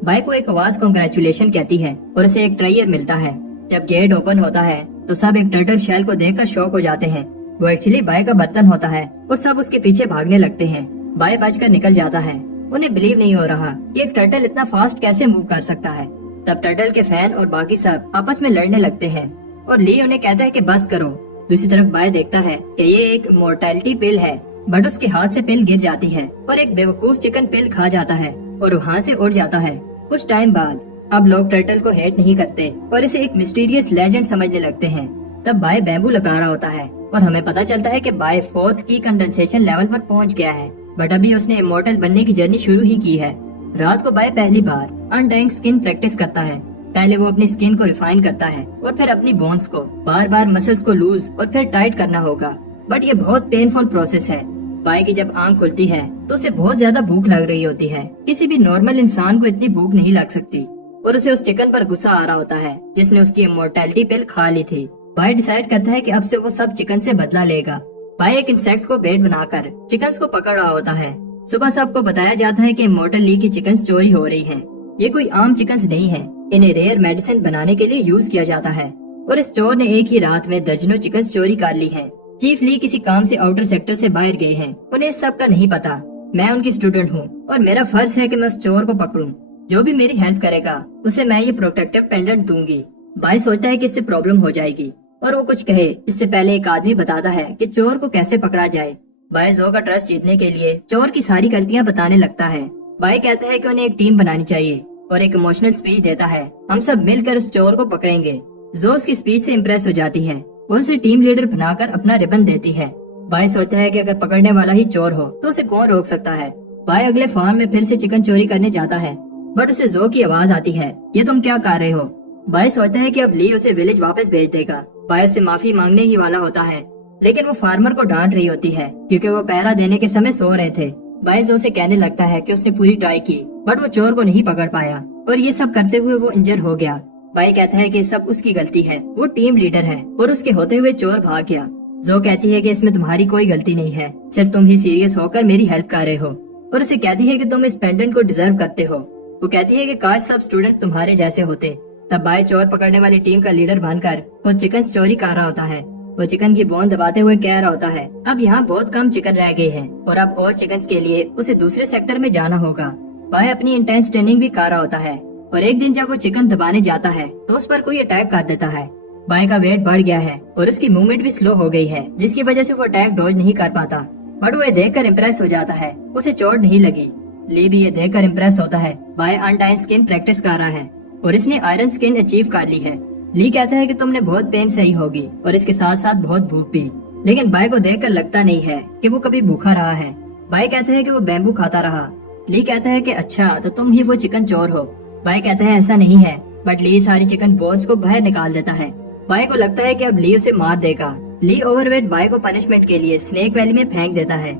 बाय को एक आवाज कांग्रेचुलेशन कहती है और उसे एक ट्रेजर मिलता है। जब गेट ओपन होता है तो सब एक टर्टल शेल को देखकर शॉक हो जाते हैं। वो एक्चुअली बाय का बर्तन होता है और सब उसके पीछे भागने लगते हैं। बाय बचकर निकल जाता है। उन्हें बिलीव नहीं हो रहा कि एक टर्टल इतना फास्ट कैसे मूव कर सकता है। तब टर्टल के फैन और बाकी सब आपस में लड़ने लगते हैं और ली उन्हें कहता है कि बस करो। दूसरी तरफ बाय देखता है कि ये एक मोर्टेलिटी पिल है, बट उसके हाथ से पिल गिर जाती है और एक बेवकूफ चिकन पिल खा जाता है और वहाँ से उड़ जाता है। कुछ टाइम बाद अब लोग टर्टल को हेट नहीं करते और इसे एक मिस्टीरियस लेजेंड समझने लगते हैं। तब बाय बैम्बू लगा रहा होता है और हमें पता चलता है कि बाय 4th की कंडेंसेशन लेवल पर पहुंच गया है, बट अभी उसने इमोर्टल बनने की जर्नी शुरू ही की है। रात को बाय पहली बार अनडाइंग स्किन प्रैक्टिस करता है। पहले वो अपनी स्किन को रिफाइन करता है और फिर अपनी बोन्स को बार बार मसल्स को लूज और फिर टाइट करना होगा, बट ये बहुत पेनफुल प्रोसेस है। बाय की जब आंख खुलती है तो उसे बहुत ज्यादा भूख लग रही होती है। किसी भी नॉर्मल इंसान को इतनी भूख नहीं लग सकती और उसे उस चिकन पर गुस्सा आ रहा होता है जिसने उसकी इमोर्टैलिटी पिल खा ली थी। बाय डिसाइड करता है कि अब से वो सब चिकन से बदला लेगा। बाय एक इंसेक्ट को बेट बनाकर चिकन्स को पकड़ रहा होता है। सुबह सबको बताया जाता है कि इमोर्टल ली की चिकन्स चोरी हो रही हैं। ये कोई आम चिकन्स नहीं है, इन्हें रेयर मेडिसिन बनाने के लिए यूज किया जाता है और इस चोर ने एक ही रात में दर्जनों चिकन्स चोरी कर ली हैं। चीफ ली किसी काम से आउटर सेक्टर से बाहर गए हैं, उन्हें इस सब का नहीं पता। मैं उनकी स्टूडेंट हूँ और मेरा फर्ज है कि मैं उस चोर को पकड़ूं। जो भी मेरी हेल्प करेगा उसे मैं ये प्रोटेक्टिव पेंडेंट दूंगी। बाय सोचता है कि इससे प्रॉब्लम हो जाएगी और वो कुछ कहे इससे पहले एक आदमी बताता है कि चोर को कैसे पकड़ा जाए। बाय जो का ट्रस्ट जीतने के लिए चोर की सारी गलतियां बताने लगता है। बाय कहता है कि उन्हें एक टीम बनानी चाहिए और एक इमोशनल स्पीच देता है, हम सब मिलकर उस चोर को पकड़ेंगे। जो उसकी स्पीच से इम्प्रेस हो जाती है, वो उसे टीम लीडर बनाकर अपना रिबन देती है। बाय सोचता है कि अगर पकड़ने वाला ही चोर हो तो उसे कौन रोक सकता है। बाय अगले फार्म में फिर से चिकन चोरी करने जाता है, बट उसे जो की आवाज आती है, ये तुम क्या कर रहे हो। बाय सोचता है कि अब ली उसे विलेज वापस भेज देगा। बाय उससे माफी मांगने ही वाला होता है, लेकिन वो फार्मर को डांट रही होती है क्योंकि वो पहरा देने के समय सो रहे थे। बाय जो से कहने लगता है कि उसने पूरी ट्राई की, बट वो चोर को नहीं पकड़ पाया और ये सब करते हुए वो इंजर हो गया। बाय कहता है कि सब उसकी गलती है, वो टीम लीडर है और उसके होते हुए चोर भाग गया। जो कहती है कि इसमें तुम्हारी कोई गलती नहीं है, सिर्फ तुम ही सीरियस होकर मेरी हेल्प कर रहे हो, और उसे कहती है कि तुम इस पेंडेंट को डिजर्व करते हो। वो कहती है कि काश सब स्टूडेंट्स तुम्हारे जैसे होते। तब बाय चोर पकड़ने वाली टीम का लीडर बनकर वो चिकन चोरी कर रहा होता है। वो चिकन की बोन दबाते हुए कह रहा होता है, अब यहाँ बहुत कम चिकन रह गए हैं और अब और चिकन के लिए उसे दूसरे सेक्टर में जाना होगा। बाय अपनी इंटेंस ट्रेनिंग भी कर रहा होता है और एक दिन जब वो चिकन दबाने जाता है तो उस पर कोई अटैक कर देता है। बाय का वेट बढ़ गया है और उसकी मूवमेंट भी स्लो हो गई है, जिसकी वजह से वो अटैक डॉज नहीं कर पाता। बट वो ये देखकर इम्प्रेस हो जाता है, उसे चोट नहीं लगी। ली भी ये देखकर इम्प्रेस होता है। बाय अनडाइन स्किन प्रैक्टिस कर रहा है और इसने आयरन स्किन अचीव कर ली है। ली कहता है कि तुमने बहुत पेन सही होगी और इसके साथ साथ बहुत भूख भी, लेकिन बाय को देखकर लगता नहीं है कि वो कभी भूखा रहा है। बाय कहता है कि वो बैम्बू खाता रहा। ली कहता है कि अच्छा तो तुम ही वो चिकन चोर हो। बाय कहता है ऐसा नहीं है, बट ली सारी चिकन बोन्स को बाहर निकाल देता है। बाय को लगता है कि अब ली उसे मार देगा। ली ओवरवेट बाय को पनिशमेंट के लिए स्नेक वैली में फेंक देता है।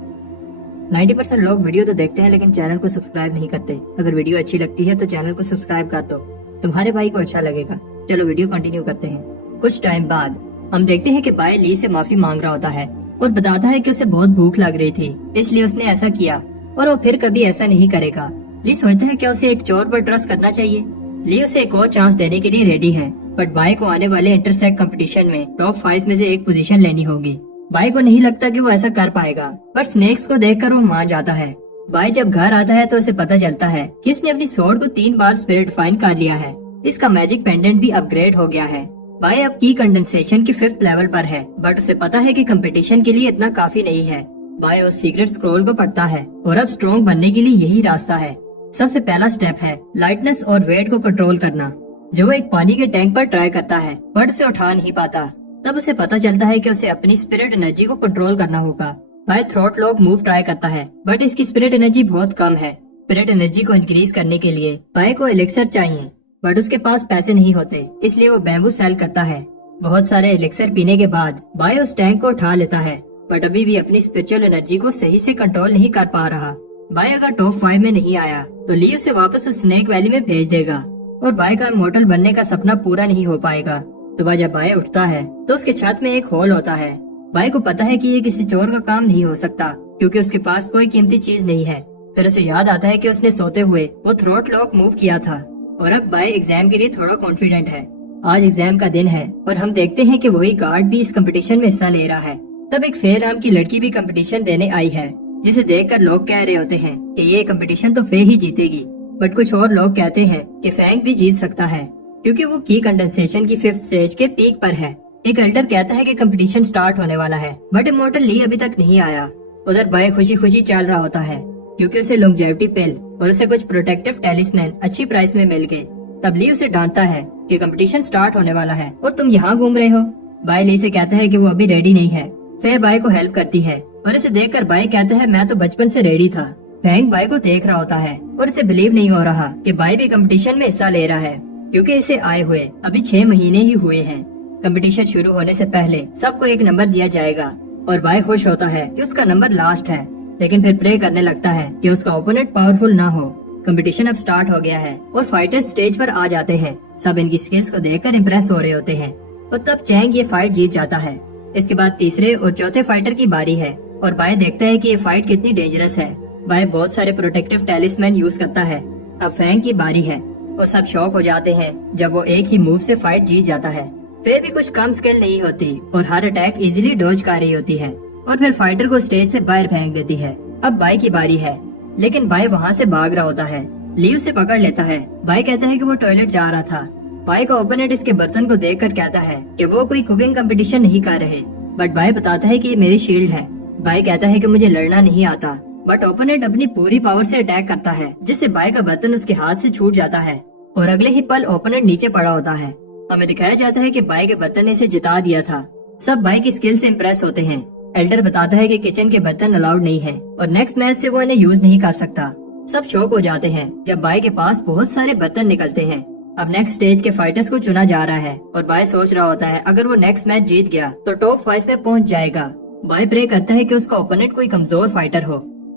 90% लोग वीडियो तो देखते हैं लेकिन चैनल को सब्सक्राइब नहीं करते। अगर वीडियो अच्छी लगती है तो चैनल को सब्सक्राइब कर दो, तुम्हारे भाई को अच्छा लगेगा। चलो वीडियो कंटिन्यू करते हैं। कुछ टाइम बाद हम देखते हैं कि बाय ली से माफी मांग रहा होता है और बताता है कि उसे बहुत भूख लग रही थी, इसलिए उसने ऐसा किया और वो फिर कभी ऐसा नहीं करेगा। ली सोचता है कि उसे एक चोर पर ट्रस्ट करना चाहिए। ली उसे एक और चांस देने के लिए रेडी है, बट बाय को आने वाले इंटरसेक्ट कंपटीशन में टॉप 5 में से एक पोजीशन लेनी होगी। बाय को नहीं लगता कि वो ऐसा कर पाएगा, पर स्नेक्स को देखकर वो मान जाता है। बाय जब घर आता है तो उसे पता चलता है कि इसने अपनी स्वॉर्ड को 3 बार स्पिरिट फाइन कर लिया है। इसका मैजिक पेंडेंट भी अपग्रेड हो गया है। बाय अब की कंडेंसेशन की 5th लेवल पर है, बट उसे पता है कि कंपटीशन के लिए इतना काफी नहीं है। बाय उस सीक्रेट स्क्रॉल को पढ़ता है और अब स्ट्रॉन्ग बनने के लिए यही रास्ता है। सबसे पहला स्टेप है लाइटनेस और वेट को कंट्रोल करना, जो वो एक पानी के टैंक पर ट्राई करता है, बट उसे उठा नहीं पाता। तब उसे पता चलता है कि उसे अपनी स्पिरिट एनर्जी को कंट्रोल करना होगा। By throat lock move try करता है, बट इसकी स्पिरिट एनर्जी बहुत कम है। स्पिरिट एनर्जी को इंक्रीज करने के लिए बाय को एलिक्सर चाहिए, बट उसके पास पैसे नहीं होते, इसलिए वो बैम्बू सेल करता है। बहुत सारे एलिक्सर पीने के बाद बाय उस टैंक को उठा लेता है, बट अभी भी अपनी स्पिरिचुअल एनर्जी को सही से कंट्रोल नहीं कर पा रहा। बाय अगर टॉप 5 में नहीं आया तो ली उसे वापस उस स्नेक वैली में भेज देगा और बाय का इमॉर्टल बनने का सपना पूरा नहीं हो पाएगा। तो जब बाय उठता है तो उसके छत में एक होल होता है। बाय को पता है कि ये किसी चोर का काम नहीं हो सकता, क्योंकि उसके पास कोई कीमती चीज नहीं है। फिर उसे याद आता है कि उसने सोते हुए वो थ्रोट लॉक मूव किया था और अब बाय एग्जाम के लिए थोड़ा कॉन्फिडेंट है। आज एग्जाम का दिन है और हम देखते हैं कि वही गार्ड भी इस कंपटीशन में हिस्सा ले रहा है। तब एक फे नाम की लड़की भी कंपटीशन देने आई है, जिसे देखकर लोग कह रहे होते हैं कि ये कंपटीशन तो फे ही जीतेगी, बट कुछ और लोग कहते हैं कि फैंक भी जीत सकता है, क्योंकि वो की कंडेंसेशन की 5th स्टेज के पीक पर है। एक एल्डर कहता है कि कंपटीशन स्टार्ट होने वाला है, बट इमॉर्टल ली अभी तक नहीं आया। उधर बाय खुशी खुशी चल रहा होता है, क्योंकि उसे लॉन्जेविटी पिल और उसे कुछ प्रोटेक्टिव टेलिस्मैन अच्छी प्राइस में मिल गए। तब ली उसे डांटता है कि कंपटीशन स्टार्ट होने वाला है और तुम यहाँ घूम रहे हो। बाय ली से कहता है कि वो अभी रेडी नहीं है। फे बाय को हेल्प करती है और इसे देखकर बाय कहता है मैं तो बचपन से रेडी था। फैंक बाय को देख रहा होता है और इसे बिलीव नहीं हो रहा कि बाय भी कंपटीशन में हिस्सा ले रहा है, क्योंकि इसे आए हुए अभी 6 महीने ही हुए हैं। कंपटीशन शुरू होने से पहले सबको एक नंबर दिया जाएगा और बाय खुश होता है कि उसका नंबर लास्ट है, लेकिन फिर प्रे करने लगता है कि उसका ओपोनेंट पावरफुल ना हो। कंपटीशन अब स्टार्ट हो गया है और फाइटर्स स्टेज पर आ जाते हैं। सब इनकी स्किल्स को देखकर इम्प्रेस हो रहे होते हैं और तब चैंग ये फाइट जीत जाता है। इसके बाद तीसरे और चौथे फाइटर की बारी है और बाय देखता है कि ये फाइट कितनी डेंजरस है। बाय बहुत सारे प्रोटेक्टिव टेलिस्मैन यूज करता है। अब फैंक की बारी है और सब शॉक हो जाते हैं जब वो एक ही मूव से फाइट जीत जाता है। फिर भी कुछ कम स्किल नहीं होती और हर अटैक इजीली डॉज कर रही होती है और फिर फाइटर को स्टेज से बाहर फेंक देती है। अब बाय की बारी है, लेकिन बाय वहाँ से भाग रहा होता है। ली उसे पकड़ लेता है। बाय कहता है कि वो टॉयलेट जा रहा था। बाय का ओपोनेंट इसके बर्तन को देखकर कहता है कि वो कोई कुकिंग कंपटीशन नहीं कर रहे, बट बाय बताता है कि ये मेरी शील्ड है। बाय कहता है कि मुझे लड़ना नहीं आता, बट ओपोनेंट अपनी पूरी पावर से अटैक करता है, जिससे बाय का बर्तन उसके हाथ से छूट जाता है और अगले ही पल ओपोनेंट नीचे पड़ा होता है। हमें दिखाया जाता है कि बाय के बर्तन ने इसे जिता दिया था। सब बाय की स्किल से इम्प्रेस होते हैं। एल्डर बताता है कि किचन के बर्तन अलाउड नहीं है और नेक्स्ट मैच से वो इन्हें यूज नहीं कर सकता। सब शॉक हो जाते हैं जब बाय के पास बहुत सारे बर्तन निकलते हैं। अब नेक्स्ट स्टेज के फाइटर्स को चुना जा रहा है और बाय सोच रहा होता है अगर वो नेक्स्ट मैच जीत गया तो टॉप 5 में पहुंच जाएगा। बाय प्रे करता है कि उसका ओपोनेंट कोई कमजोर फाइटर हो।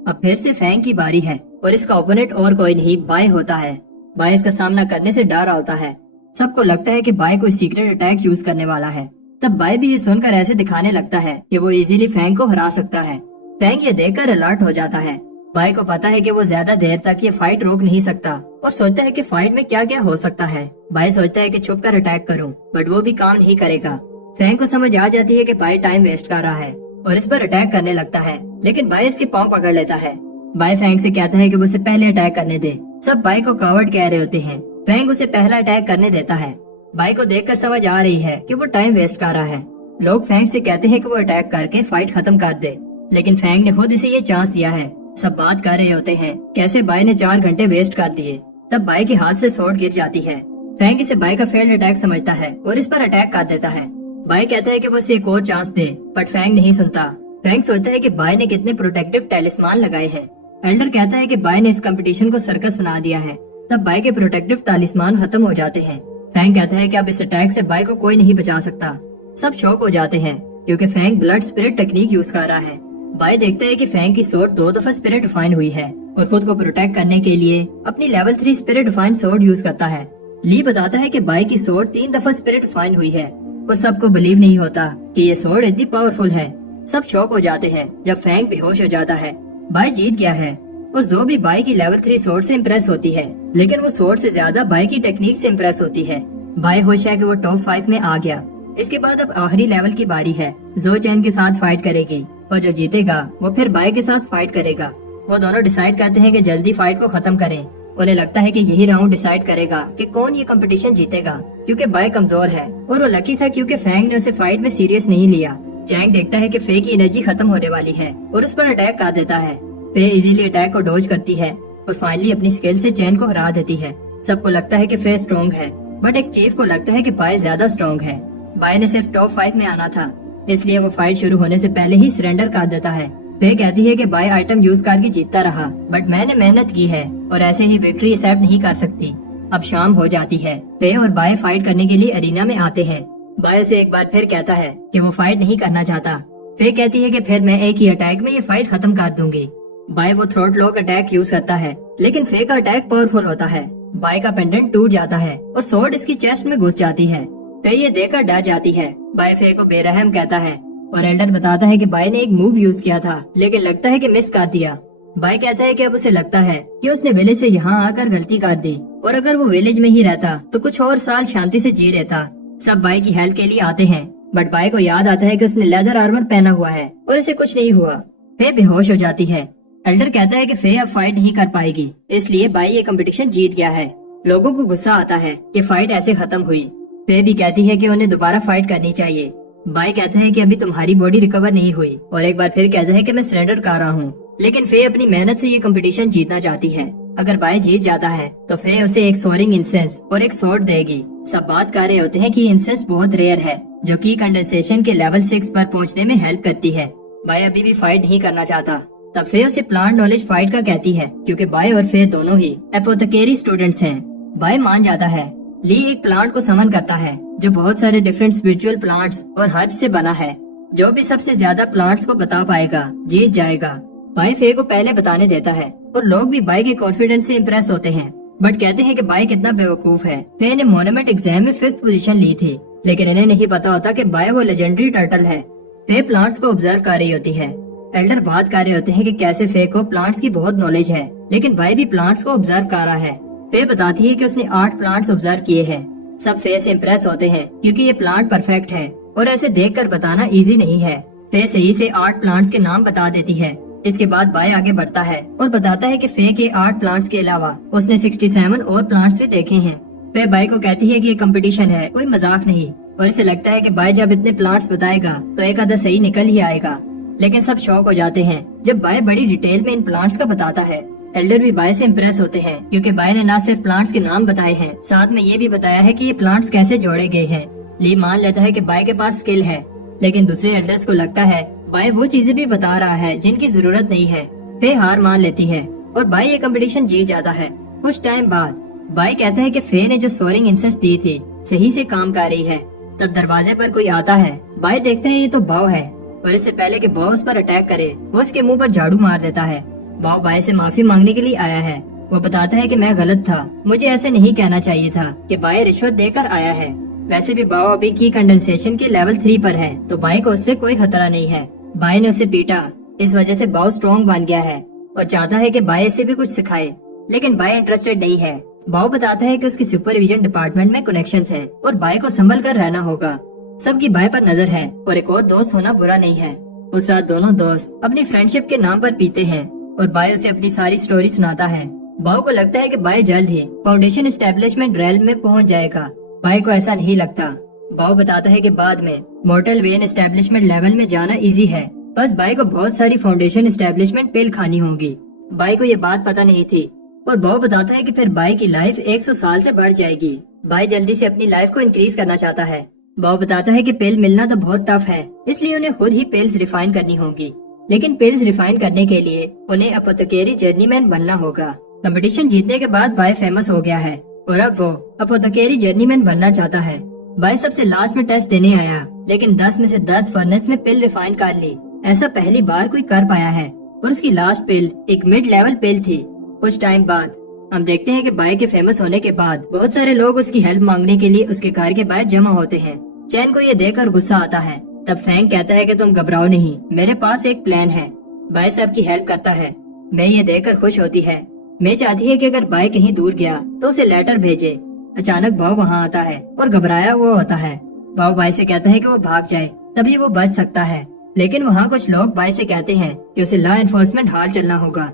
अब फिर से फैंग की बारी है और इसका ओपोनेंट और कोई नहीं बाय होता है। बाय इसका सामना करने से डर होता है। सबको लगता है कि बाय कोई सीक्रेट अटैक यूज करने वाला है। तब बाय भी ये सुनकर ऐसे दिखाने लगता है कि वो इजीली फैंग को हरा सकता है। फैंग ये देखकर अलर्ट हो जाता है। बाय को पता है कि वो ज्यादा देर तक ये फाइट रोक नहीं सकता और सोचता है कि फाइट में क्या क्या हो सकता है। बाय सोचता है कि छुप कर अटैक करूं, बट वो भी काम नहीं करेगा। फैंग को समझ आ जाती है कि बाय टाइम वेस्ट कर रहा है और इस पर अटैक करने लगता है, लेकिन बाय इसके पांव पकड़ लेता है। बाय फैंग से कहता है कि वो उसे पहले अटैक करने दे। सब बाय को कावर्ड कह रहे होते हैं। फैंग उसे पहला अटैक करने देता है। बाय को देखकर समझ आ रही है कि वो टाइम वेस्ट कर रहा है। लोग फैंग से कहते हैं कि वो अटैक करके फाइट खत्म कर दे, लेकिन फैंग ने खुद इसे ये चांस दिया है। सब बात कर रहे होते हैं कैसे बाय ने 4 घंटे वेस्ट कर दिए। तब बाय के हाथ से स्वॉर्ड गिर जाती है। फैंग इसे बाय का फेल्ड अटैक समझता है और इस पर अटैक कर देता है। बाय कहता है कि वो इसे एक और चांस दे, बट फैंग नहीं सुनता। फैंग सोचता है कि बाय ने कितने प्रोटेक्टिव टैलिस्मान लगाए हैं। एल्डर कहता है कि बाय ने इस कंपटीशन को सर्कस बना दिया है। तब बाय के प्रोटेक्टिव तालिस्मान खत्म हो जाते हैं। फैंग कहता है कि अब इस अटैक से बाय को कोई नहीं बचा सकता। सब शॉक हो जाते हैं क्योंकि fang blood spirit technique use कर रहा है। बाय देखता है कि फैंग की स्वॉर्ड 2 दफा स्पिरिट रिफाइन हुई है और खुद को प्रोटेक्ट करने के लिए अपनी level 3 spirit refine sword use करता है। ली बताता है कि बाय की स्वॉर्ड 3 दफा स्पिरिट रिफाइन हुई है और सबको बिलीव नहीं होता कि ये स्वॉर्ड इतनी पावरफुल है। सब शॉक हो जाते हैं जब फैंग बेहोश हो जाता है। बाय जीत गया है और जो भी बाय की लेवल 3 स्वॉर्ड से इम्प्रेस होती है, लेकिन वो स्वॉर्ड से ज्यादा बाय की टेक्निक से इम्प्रेस होती है। बाय होश है कि वो टॉप 5 में आ गया। इसके बाद अब आखिरी लेवल की बारी है। जो चैन के साथ फाइट करेगी और जो जीतेगा वो फिर बाय के साथ फाइट करेगा। वो दोनों डिसाइड करते हैं कि जल्दी फाइट को खत्म करें। उन्हें लगता है कि यही राउंड डिसाइड करेगा कि कौन ये कंपटीशन जीतेगा, क्योंकि बाय कमजोर है और वो लकी था क्योंकि फैंग ने उसे फाइट में सीरियस नहीं लिया। चैंग देखता है कि फे की एनर्जी खत्म होने वाली है और उस पर अटैक कर देता है। फे इजीली अटैक को डॉज करती है और फाइनली अपनी स्किल से चैन को हरा देती है। सबको लगता है कि फे स्ट्रॉन्ग है, बट एक चीफ को लगता है कि बाय ज्यादा स्ट्रॉन्ग है। बाय ने सिर्फ टॉप 5 में आना था, इसलिए वो फाइट शुरू होने से पहले ही सरेंडर कर देता है। फे कहती है कि बाय आइटम यूज करके जीतता रहा, बट मैंने मेहनत की है और ऐसे ही विक्ट्री एक्सेप्ट नहीं कर सकती। अब शाम हो जाती है। फे और बाय फाइट करने के लिए अरीना में आते हैं। बाय से एक बार फिर कहता है कि वो फाइट नहीं करना चाहता। फे कहती है कि फिर मैं एक ही अटैक में ये फाइट खत्म कर दूंगी। बाय वो थ्रोट लॉक अटैक यूज करता है, लेकिन फे का अटैक पावरफुल होता है। बाय का पेंडेंट टूट जाता है और स्वॉर्ड इसकी चेस्ट में घुस जाती है। फे ये देखकर डर जाती है। बाय फे को बेरहम कहता है और एल्डर बताता है कि बाय ने एक मूव यूज किया था, लेकिन लगता है कि मिस कर दिया। बाय कहता है कि अब उसे लगता है कि उसने विलेज से यहाँ आकर गलती कर दी और अगर वो विलेज में ही रहता तो कुछ और साल शांति से जी लेता। सब बाय की हेल्प के लिए आते हैं, बट बाय को याद आता है कि उसने लेदर आर्मर पहना हुआ है और इसे कुछ नहीं हुआ। फे बेहोश हो जाती है। एल्डर कहता है कि फे अब फाइट नहीं कर पाएगी, इसलिए बाय ये कंपटीशन जीत गया है। लोगों को गुस्सा आता है कि फाइट ऐसे खत्म हुई। फे भी कहती है कि उन्हें दोबारा फाइट करनी चाहिए। बाय कहता है कि अभी तुम्हारी बॉडी रिकवर नहीं हुई और एक बार फिर कहता है कि मैं सरेंडर कर रहा हूँ, लेकिन फे अपनी मेहनत से ये कंपटीशन जीतना चाहती है। अगर बाय जीत जाता है तो फे उसे एक सोरिंग इंसेंस और एक स्वॉर्ड देगी। सब बात कर रहे होते हैं कि इंसेंस बहुत रेयर है, जो कि कंडेंसेशन के लेवल 6 पर पहुंचने में हेल्प करती है। बाय अभी भी फाइट नहीं करना चाहता। तब फे उसे प्लांट नॉलेज फाइट का कहती है, क्योंकि बाय और फे दोनों ही एपोथेकेरी स्टूडेंट्स हैं। बाय मान जाता है। ली एक प्लांट को समन करता है जो बहुत सारे डिफरेंट स्पिरिचुअल प्लांट्स और हर्ब से बना है। जो भी सबसे ज्यादा प्लांट्स को बता पाएगा जीत जाएगा। बाय फे को पहले बताने देता है और लोग भी बाय के कॉन्फिडेंस से इम्प्रेस होते हैं, बट कहते हैं कि बाय कितना बेवकूफ है। फे ने मोनोमेंट एग्जाम में 5th पोजीशन ली थी, लेकिन इन्हें नहीं पता होता कि बाय वो लेजेंडरी टर्टल है। फे प्लांट्स को ऑब्जर्व कर रही होती है। एल्डर बात कर रहे होते हैं कि कैसे फे को प्लांट्स की बहुत नॉलेज है, लेकिन बाय भी प्लांट्स को ऑब्जर्व कर रहा है। फे बताती है कि उसने 8 प्लांट्स ऑब्जर्व किए हैं। सब फे से इम्प्रेस होते हैं क्योंकि ये प्लांट परफेक्ट है और ऐसे देखकर बताना इजी नहीं है। फे सही से 8 प्लांट्स के नाम बता देती है। इसके बाद बाय आगे बढ़ता है और बताता है कि फे के 8 प्लांट्स के अलावा उसने 67 और प्लांट्स भी देखे हैं। फे बाय को कहती है कि ये कंपटीशन है, कोई मजाक नहीं, और इसे लगता है कि बाय जब इतने प्लांट्स बताएगा तो एक आधा सही निकल ही आएगा। लेकिन सब शॉक हो जाते हैं जब बाय बड़ी डिटेल में इन प्लांट्स का बताता है। एल्डर भी बाय से इम्प्रेस होते हैं क्योंकि बाय ने न सिर्फ प्लांट्स के नाम बताए हैं, साथ में ये भी बताया है कि ये प्लांट्स कैसे जोड़े गए हैं। ली मान लेता है कि बाय के पास स्किल है, लेकिन दूसरे एल्डर्स को लगता है बाय वो चीजें भी बता रहा है जिनकी जरूरत नहीं है। फे हार मान लेती है और बाय ये कंपटीशन जीत जाता है। कुछ टाइम बाद बाय कहता है कि फे ने जो सोरिंग इंसेंस दी थी सही से काम कर रही है। तब दरवाजे पर कोई आता है। बाय देखता है ये तो बाव है और इससे पहले कि बाव उस पर अटैक करे वो उसके मुंह पर झाड़ू मार देता है। बाव बाय से माफी मांगने के लिए आया है। वो बताता है कि मैं गलत था, मुझे ऐसे नहीं कहना चाहिए था कि बाय रिश्वत देकर आया है। वैसे भी बाव अभी की कंडेंसेशन के लेवल 3 पर है तो बाय को उससे कोई खतरा नहीं है। बाय ने उसे पीटा, इस वजह से बाव स्ट्रॉन्ग बन गया है और चाहता है कि बाय इसे भी कुछ सिखाए, लेकिन बाय इंटरेस्टेड नहीं है। बाव बताता है कि उसकी सुपरविजन डिपार्टमेंट में कनेक्शंस है और बाय को संभल कर रहना होगा। सबकी बाय पर नजर है और एक और दोस्त होना बुरा नहीं है। उस रात दोनों दोस्त अपनी फ्रेंडशिप के नाम पर पीते हैं और बाय उसे अपनी सारी स्टोरी सुनाता है। बाव को लगता है कि बाय जल्द ही फाउंडेशन एस्टेब्लिशमेंट रेल में पहुंच जाएगा। बाय को ऐसा नहीं लगता। बाव बताता है कि बाद में मॉर्टल वेन एस्टेब्लिशमेंट लेवल में जाना इजी है, बस बाय को बहुत सारी फाउंडेशन एस्टेब्लिशमेंट पिल खानी होगी। बाय को ये बात पता नहीं थी और बाव बताता है कि फिर बाय की लाइफ 100 साल से बढ़ जाएगी। बाय जल्दी से अपनी लाइफ को इंक्रीज करना चाहता है। बाव बताता है कि पिल मिलना तो बहुत टफ है, इसलिए उन्हें खुद ही पिल्स रिफाइन करनी होगी, लेकिन पिल्स रिफाइन करने के लिए उन्हें अपोथेकेरी जर्नीमैन बनना होगा। कंपटीशन जीतने के बाद बाय फेमस हो गया है और अब वो अपोथेकेरी जर्नीमैन बनना चाहता है। बाय सबसे लास्ट में टेस्ट देने आया, लेकिन 10 में से 10 फर्नेस में पिल रिफाइन कर ली। ऐसा पहली बार कोई कर पाया है और उसकी लास्ट पिल एक मिड लेवल पिल थी। कुछ टाइम बाद हम देखते हैं कि बाय के फेमस होने के बाद बहुत सारे लोग उसकी हेल्प मांगने के लिए उसके घर के बाहर जमा होते हैं। चैन को ये देखकर गुस्सा आता है। तब फैंग कहता है कि तुम घबराओ नहीं, मेरे पास एक प्लान है। बाय सबकी हेल्प करता है। मैं ये देखकर खुश होती है। मैं चाहती है कि अगर बाय कहीं दूर गया तो उसे लेटर भेजे। अचानक भाव वहाँ आता है और घबराया हुआ होता है। भाव बाय से कहता है कि वो भाग जाए, तभी वो बच सकता है, लेकिन वहाँ कुछ लोग बाय से कहते हैं कि उसे लॉ एनफोर्समेंट हॉल चलना होगा।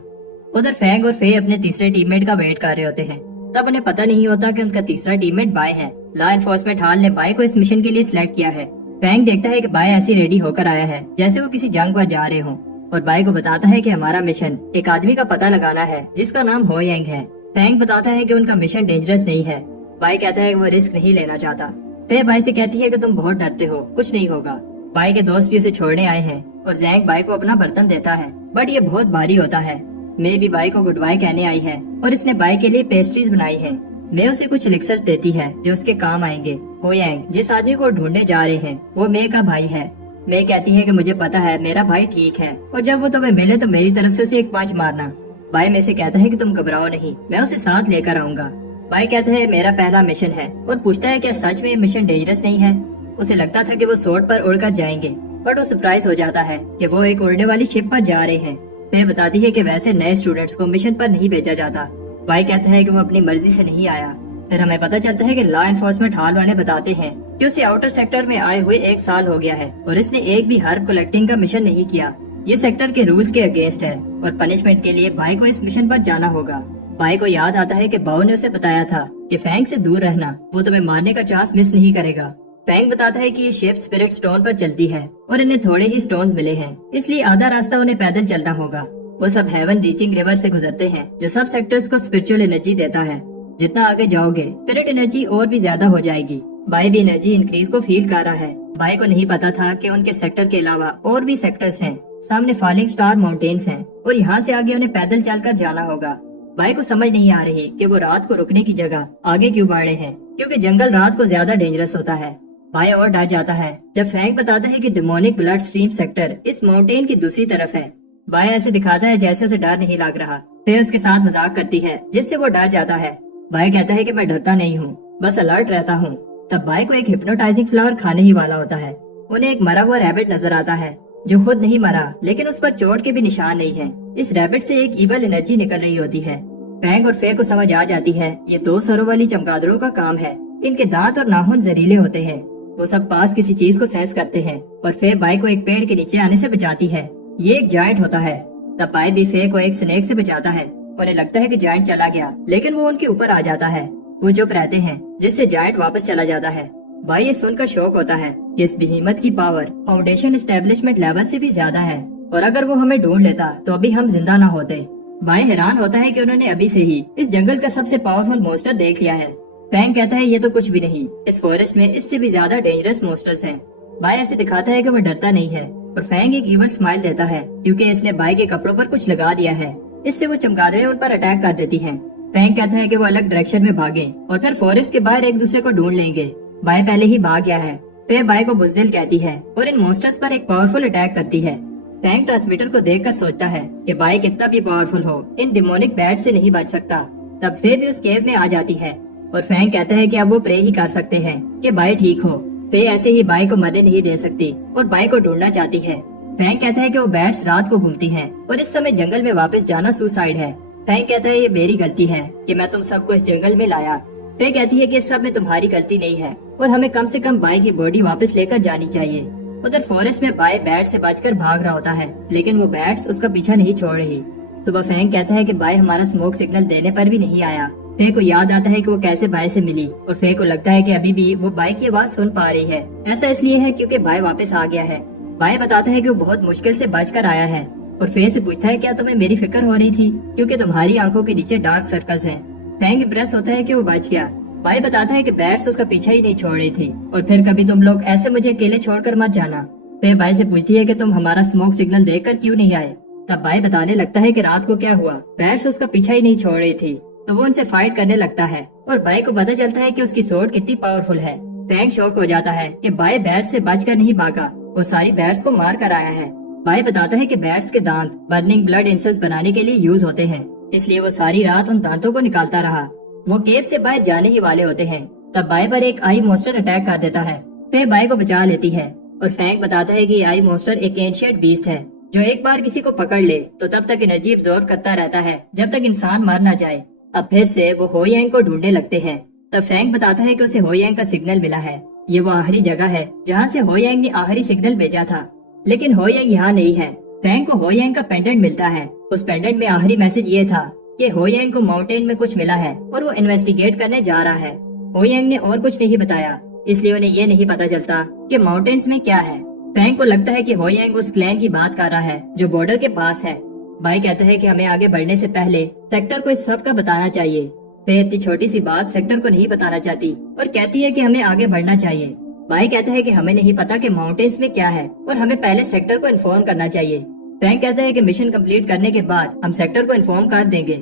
उधर फैंग और फे अपने तीसरे टीममेट का वेट कर रहे होते हैं। तब उन्हें पता नहीं होता कि उनका तीसरा टीममेट बाय है। लॉ एनफोर्समेंट हॉल ने बाय को इस मिशन के लिए सिलेक्ट किया है। फैंग देखता है कि बाय ऐसी रेडी होकर आया है जैसे वो किसी जंग पर जा रहे हों और बाय को बताता है कि हमारा मिशन एक आदमी का पता लगाना है जिसका नाम हो यांग है। फैंग बताता है कि उनका मिशन डेंजरस नहीं है। बाय कहता है कि वो रिस्क नहीं लेना चाहता। फे बाय से कहती है कि तुम बहुत डरते हो, कुछ नहीं होगा। बाय के दोस्त भी उसे छोड़ने आए हैं और जैंग बाय को अपना बर्तन देता है, बट ये बहुत भारी होता है। मे भी बाय को गुड बाय कहने आई है और इसने बाय के लिए पेस्ट्रीज बनाई है। मे उसे कुछ एलिक्सर्स देती है जो उसके काम आएंगे। हो यांग जिस आदमी को ढूंढने जा रहे हैं वो मे का भाई है। मे कहती है कि मुझे पता है मेरा भाई ठीक है और जब वो तुम्हें मिले तो मेरी तरफ से उसे एक पांच मारना। बाय मे से कहता है कि तुम घबराओ नहीं, मैं उसे साथ लेकर आऊंगा। बाय कहता है मेरा पहला मिशन है और पूछता है क्या सच में ये मिशन डेंजरस नहीं है। उसे लगता था कि वो सोट पर उड़कर जाएंगे, बट वो सरप्राइज हो जाता है कि वो एक उड़ने वाली शिप पर जा रहे हैं। फिर बताती है कि वैसे नए स्टूडेंट्स को मिशन पर नहीं भेजा जाता। बाय कहता है कि वो अपनी मर्जी से नहीं आया। फिर हमें पता चलता है कि लॉ एनफोर्समेंट हॉल वाले बताते हैं कि उसे आउटर सेक्टर में आए हुए 1 साल हो गया है और इसने एक भी हर्ब कलेक्टिंग का मिशन नहीं किया। ये सेक्टर के रूल्स के अगेंस्ट है और पनिशमेंट के लिए बाय को इस मिशन पर जाना होगा। बाय को याद आता है कि बाओ ने उसे बताया था कि फैंग से दूर रहना, वो तुम्हें मारने का चांस मिस नहीं करेगा। फैंग बताता है कि ये शिप स्पिरिट स्टोन पर चलती है और इन्हें थोड़े ही स्टोन्स मिले हैं, इसलिए आधा रास्ता उन्हें पैदल चलना होगा। वो सब हेवन रीचिंग रिवर से गुजरते हैं जो सब सेक्टर्स को स्पिरिचुअल एनर्जी देता है। जितना आगे जाओगे स्पिरिट एनर्जी और भी ज्यादा हो जाएगी। बाय भी एनर्जी इंक्रीज को फील कर रहा है। बाय को नहीं पता था कि उनके सेक्टर के अलावा और भी सेक्टर्स हैं। सामने फॉलिंग स्टार माउंटेन्स हैं और यहाँ से आगे उन्हें पैदल चलकर जाना होगा। बाय को समझ नहीं आ रही कि वो रात को रुकने की जगह आगे क्यों बढ़े हैं, क्योंकि जंगल रात को ज्यादा डेंजरस होता है। बाय और डर जाता है जब फैंग बताता है कि डिमोनिक ब्लड स्ट्रीम सेक्टर इस माउंटेन की दूसरी तरफ है। बाय ऐसे दिखाता है जैसे उसे डर नहीं लग रहा। फिर उसके साथ मजाक करती है जिससे वो डर जाता है। बाय कहता है कि मैं डरता नहीं हूँ, बस अलर्ट रहता हूँ। तब बाय को एक हिप्नोटाइजिंग फ्लावर खाने ही वाला होता है। उन्हें एक मरा हुआ रैबिट नजर आता है जो खुद नहीं मरा, लेकिन उस पर चोट के भी निशान नहीं है। इस रैबिट से एक इवल एनर्जी निकल रही होती है। फैंग और फे को समझ आ जाती है ये 2 सरों वाली चमगादड़ों का काम है। इनके दांत और नाखून जहरीले होते हैं। वो सब पास किसी चीज को सेंस करते हैं और फे बाय को एक पेड़ के नीचे आने से बचाती है। ये एक जायंट होता है। तब बाय भी फे को एक स्नेक से बचाता है। उन्हें लगता है कि जायंट चला गया, लेकिन वो उनके ऊपर आ जाता है। वो चुप रहते हैं जिससे जायंट वापस चला जाता है। बाय ये सुनकर शौक होता है कि इस बेहिमत की पावर फाउंडेशन एस्टेब्लिशमेंट लेवल से भी ज्यादा है। और अगर वो हमें ढूंढ लेता तो अभी हम जिंदा ना होते। बाय हैरान होता है कि उन्होंने अभी से ही इस जंगल का सबसे पावरफुल मॉन्स्टर देख लिया है। फैंग कहता है ये तो कुछ भी नहीं, इस फॉरेस्ट में इससे भी ज्यादा डेंजरस मॉन्स्टर्स हैं। बाय ऐसे दिखाता है कि वो डरता नहीं है और फैंग एक इवल स्माइल देता है क्योंकि इसने बाय के कपड़ों पर कुछ लगा दिया है। इससे वो चमगादड़ें उन पर अटैक कर देती हैं। फैंग कहता है कि वो अलग डायरेक्शन में भागें और फिर फॉरेस्ट के बाहर एक दूसरे को ढूंढ लेंगे। बाय पहले ही भाग गया है। फिर बाय को बुज़दिल कहती है और इन मॉन्स्टर्स पर एक पावरफुल अटैक करती है। फैंग ट्रांसमीटर को देखकर सोचता है कि बाय कितना भी पावरफुल हो, इन डिमोनिक बैट से नहीं बच सकता। तब फे भी उस केव में आ जाती है और फैंग कहता है कि अब वो प्रे ही कर सकते हैं कि बाय ठीक हो। फे ऐसे ही बाय को मरने नहीं दे सकती और बाय को ढूंढना चाहती है। फैंग कहता है कि वो बैट्स रात को घूमती हैं और इस समय जंगल में वापस जाना सुसाइड है। फैंग कहता है ये मेरी गलती है कि मैं तुम सबको इस जंगल में लाया। फे कहती है कि इस सब में तुम्हारी गलती नहीं है और हमें कम से कम बाय की बॉडी वापस लेकर जानी चाहिए। उधर फॉरेस्ट में बाय बैट से बचकर भाग रहा होता है, लेकिन वो बैट्स उसका पीछा नहीं छोड़ रही। सुबह फैंग कहता है कि बाय हमारा स्मोक सिग्नल देने पर भी नहीं आया। फे को याद आता है कि वो कैसे बाय से मिली और फे को लगता है कि अभी भी वो बाय की आवाज सुन पा रही है। ऐसा इसलिए है क्योंकि बाय वापस आ गया है। बाय बताता है कि वो बहुत मुश्किल से बचकर आया है और फे से पूछता है क्या तुम्हें मेरी फिक्र हो रही थी क्योंकि तुम्हारी आंखों के नीचे डार्क सर्कल्स हैं। फैंग इम्प्रेस होता है कि वो बच गया। बाय बताता है कि बैट्स उसका पीछा ही नहीं छोड़ रही थी और फिर कभी तुम लोग ऐसे मुझे अकेले छोड़कर मत जाना। फे बाय से पूछती है कि तुम हमारा स्मोक सिग्नल देखकर क्यों नहीं आए। तब बाय बताने लगता है कि रात को क्या हुआ, बैट्स उसका पीछा ही नहीं छोड़ रही थी तो वो उनसे फाइट करने लगता है और बाय को पता चलता है कि उसकी सोर्ड कितनी पावरफुल है। फैंग शॉक हो जाता है कि बाय बैट्स से बचकर नहीं भागा, वो सारी बैट्स को मार कर आया है। बाय बताता है कि बैट्स के दांत बर्निंग ब्लड इंसेंस बनाने के लिए यूज होते हैं, इसलिए वो सारी रात उन दांतों को निकालता रहा। वो केव से बाय जाने ही वाले होते हैं तब बाय पर एक आई मॉन्स्टर अटैक कर देता है। फिर बाय को बचा लेती है और फैंग बताता है कि आई मॉन्स्टर एक एंशिएंट बीस्ट है जो एक बार किसी को पकड़ ले तो तब तक एनर्जी अब्सॉर्ब करता रहता है जब तक इंसान मर न जाए। अब फिर से वो हो यांग को ढूंढने लगते हैं। तब फैंग बताता है कि उसे हो यांग का सिग्नल मिला है। ये वो आखिरी जगह है जहाँ से हो यांग ने आखिरी सिग्नल भेजा था, लेकिन हो यांग यहाँ नहीं है। फैंग को हो यांग का पेंडेंट मिलता है। उस पेंडेंट में आखिरी मैसेज ये था कि हो यांग को माउंटेन में कुछ मिला है और वो इन्वेस्टिगेट करने जा रहा है। हो यांग ने और कुछ नहीं बताया, इसलिए उन्हें ये नहीं पता चलता कि माउंटेन्स में क्या है। फैंग को लगता है कि हो यांग उस क्लैन की बात कर रहा है जो बॉर्डर के पास है। बाय कहता है कि हमें आगे बढ़ने से पहले सेक्टर को इस सब का बताना चाहिए। फे इतनी छोटी सी बात सेक्टर को नहीं बताना चाहती और कहती है कि हमें आगे बढ़ना चाहिए। बाय कहता है कि हमें नहीं पता कि माउंटेन्स में क्या है और हमें पहले सेक्टर को इन्फॉर्म करना चाहिए। फैंग कहता है कि मिशन कंप्लीट करने के बाद हम सेक्टर को इन्फॉर्म कर देंगे।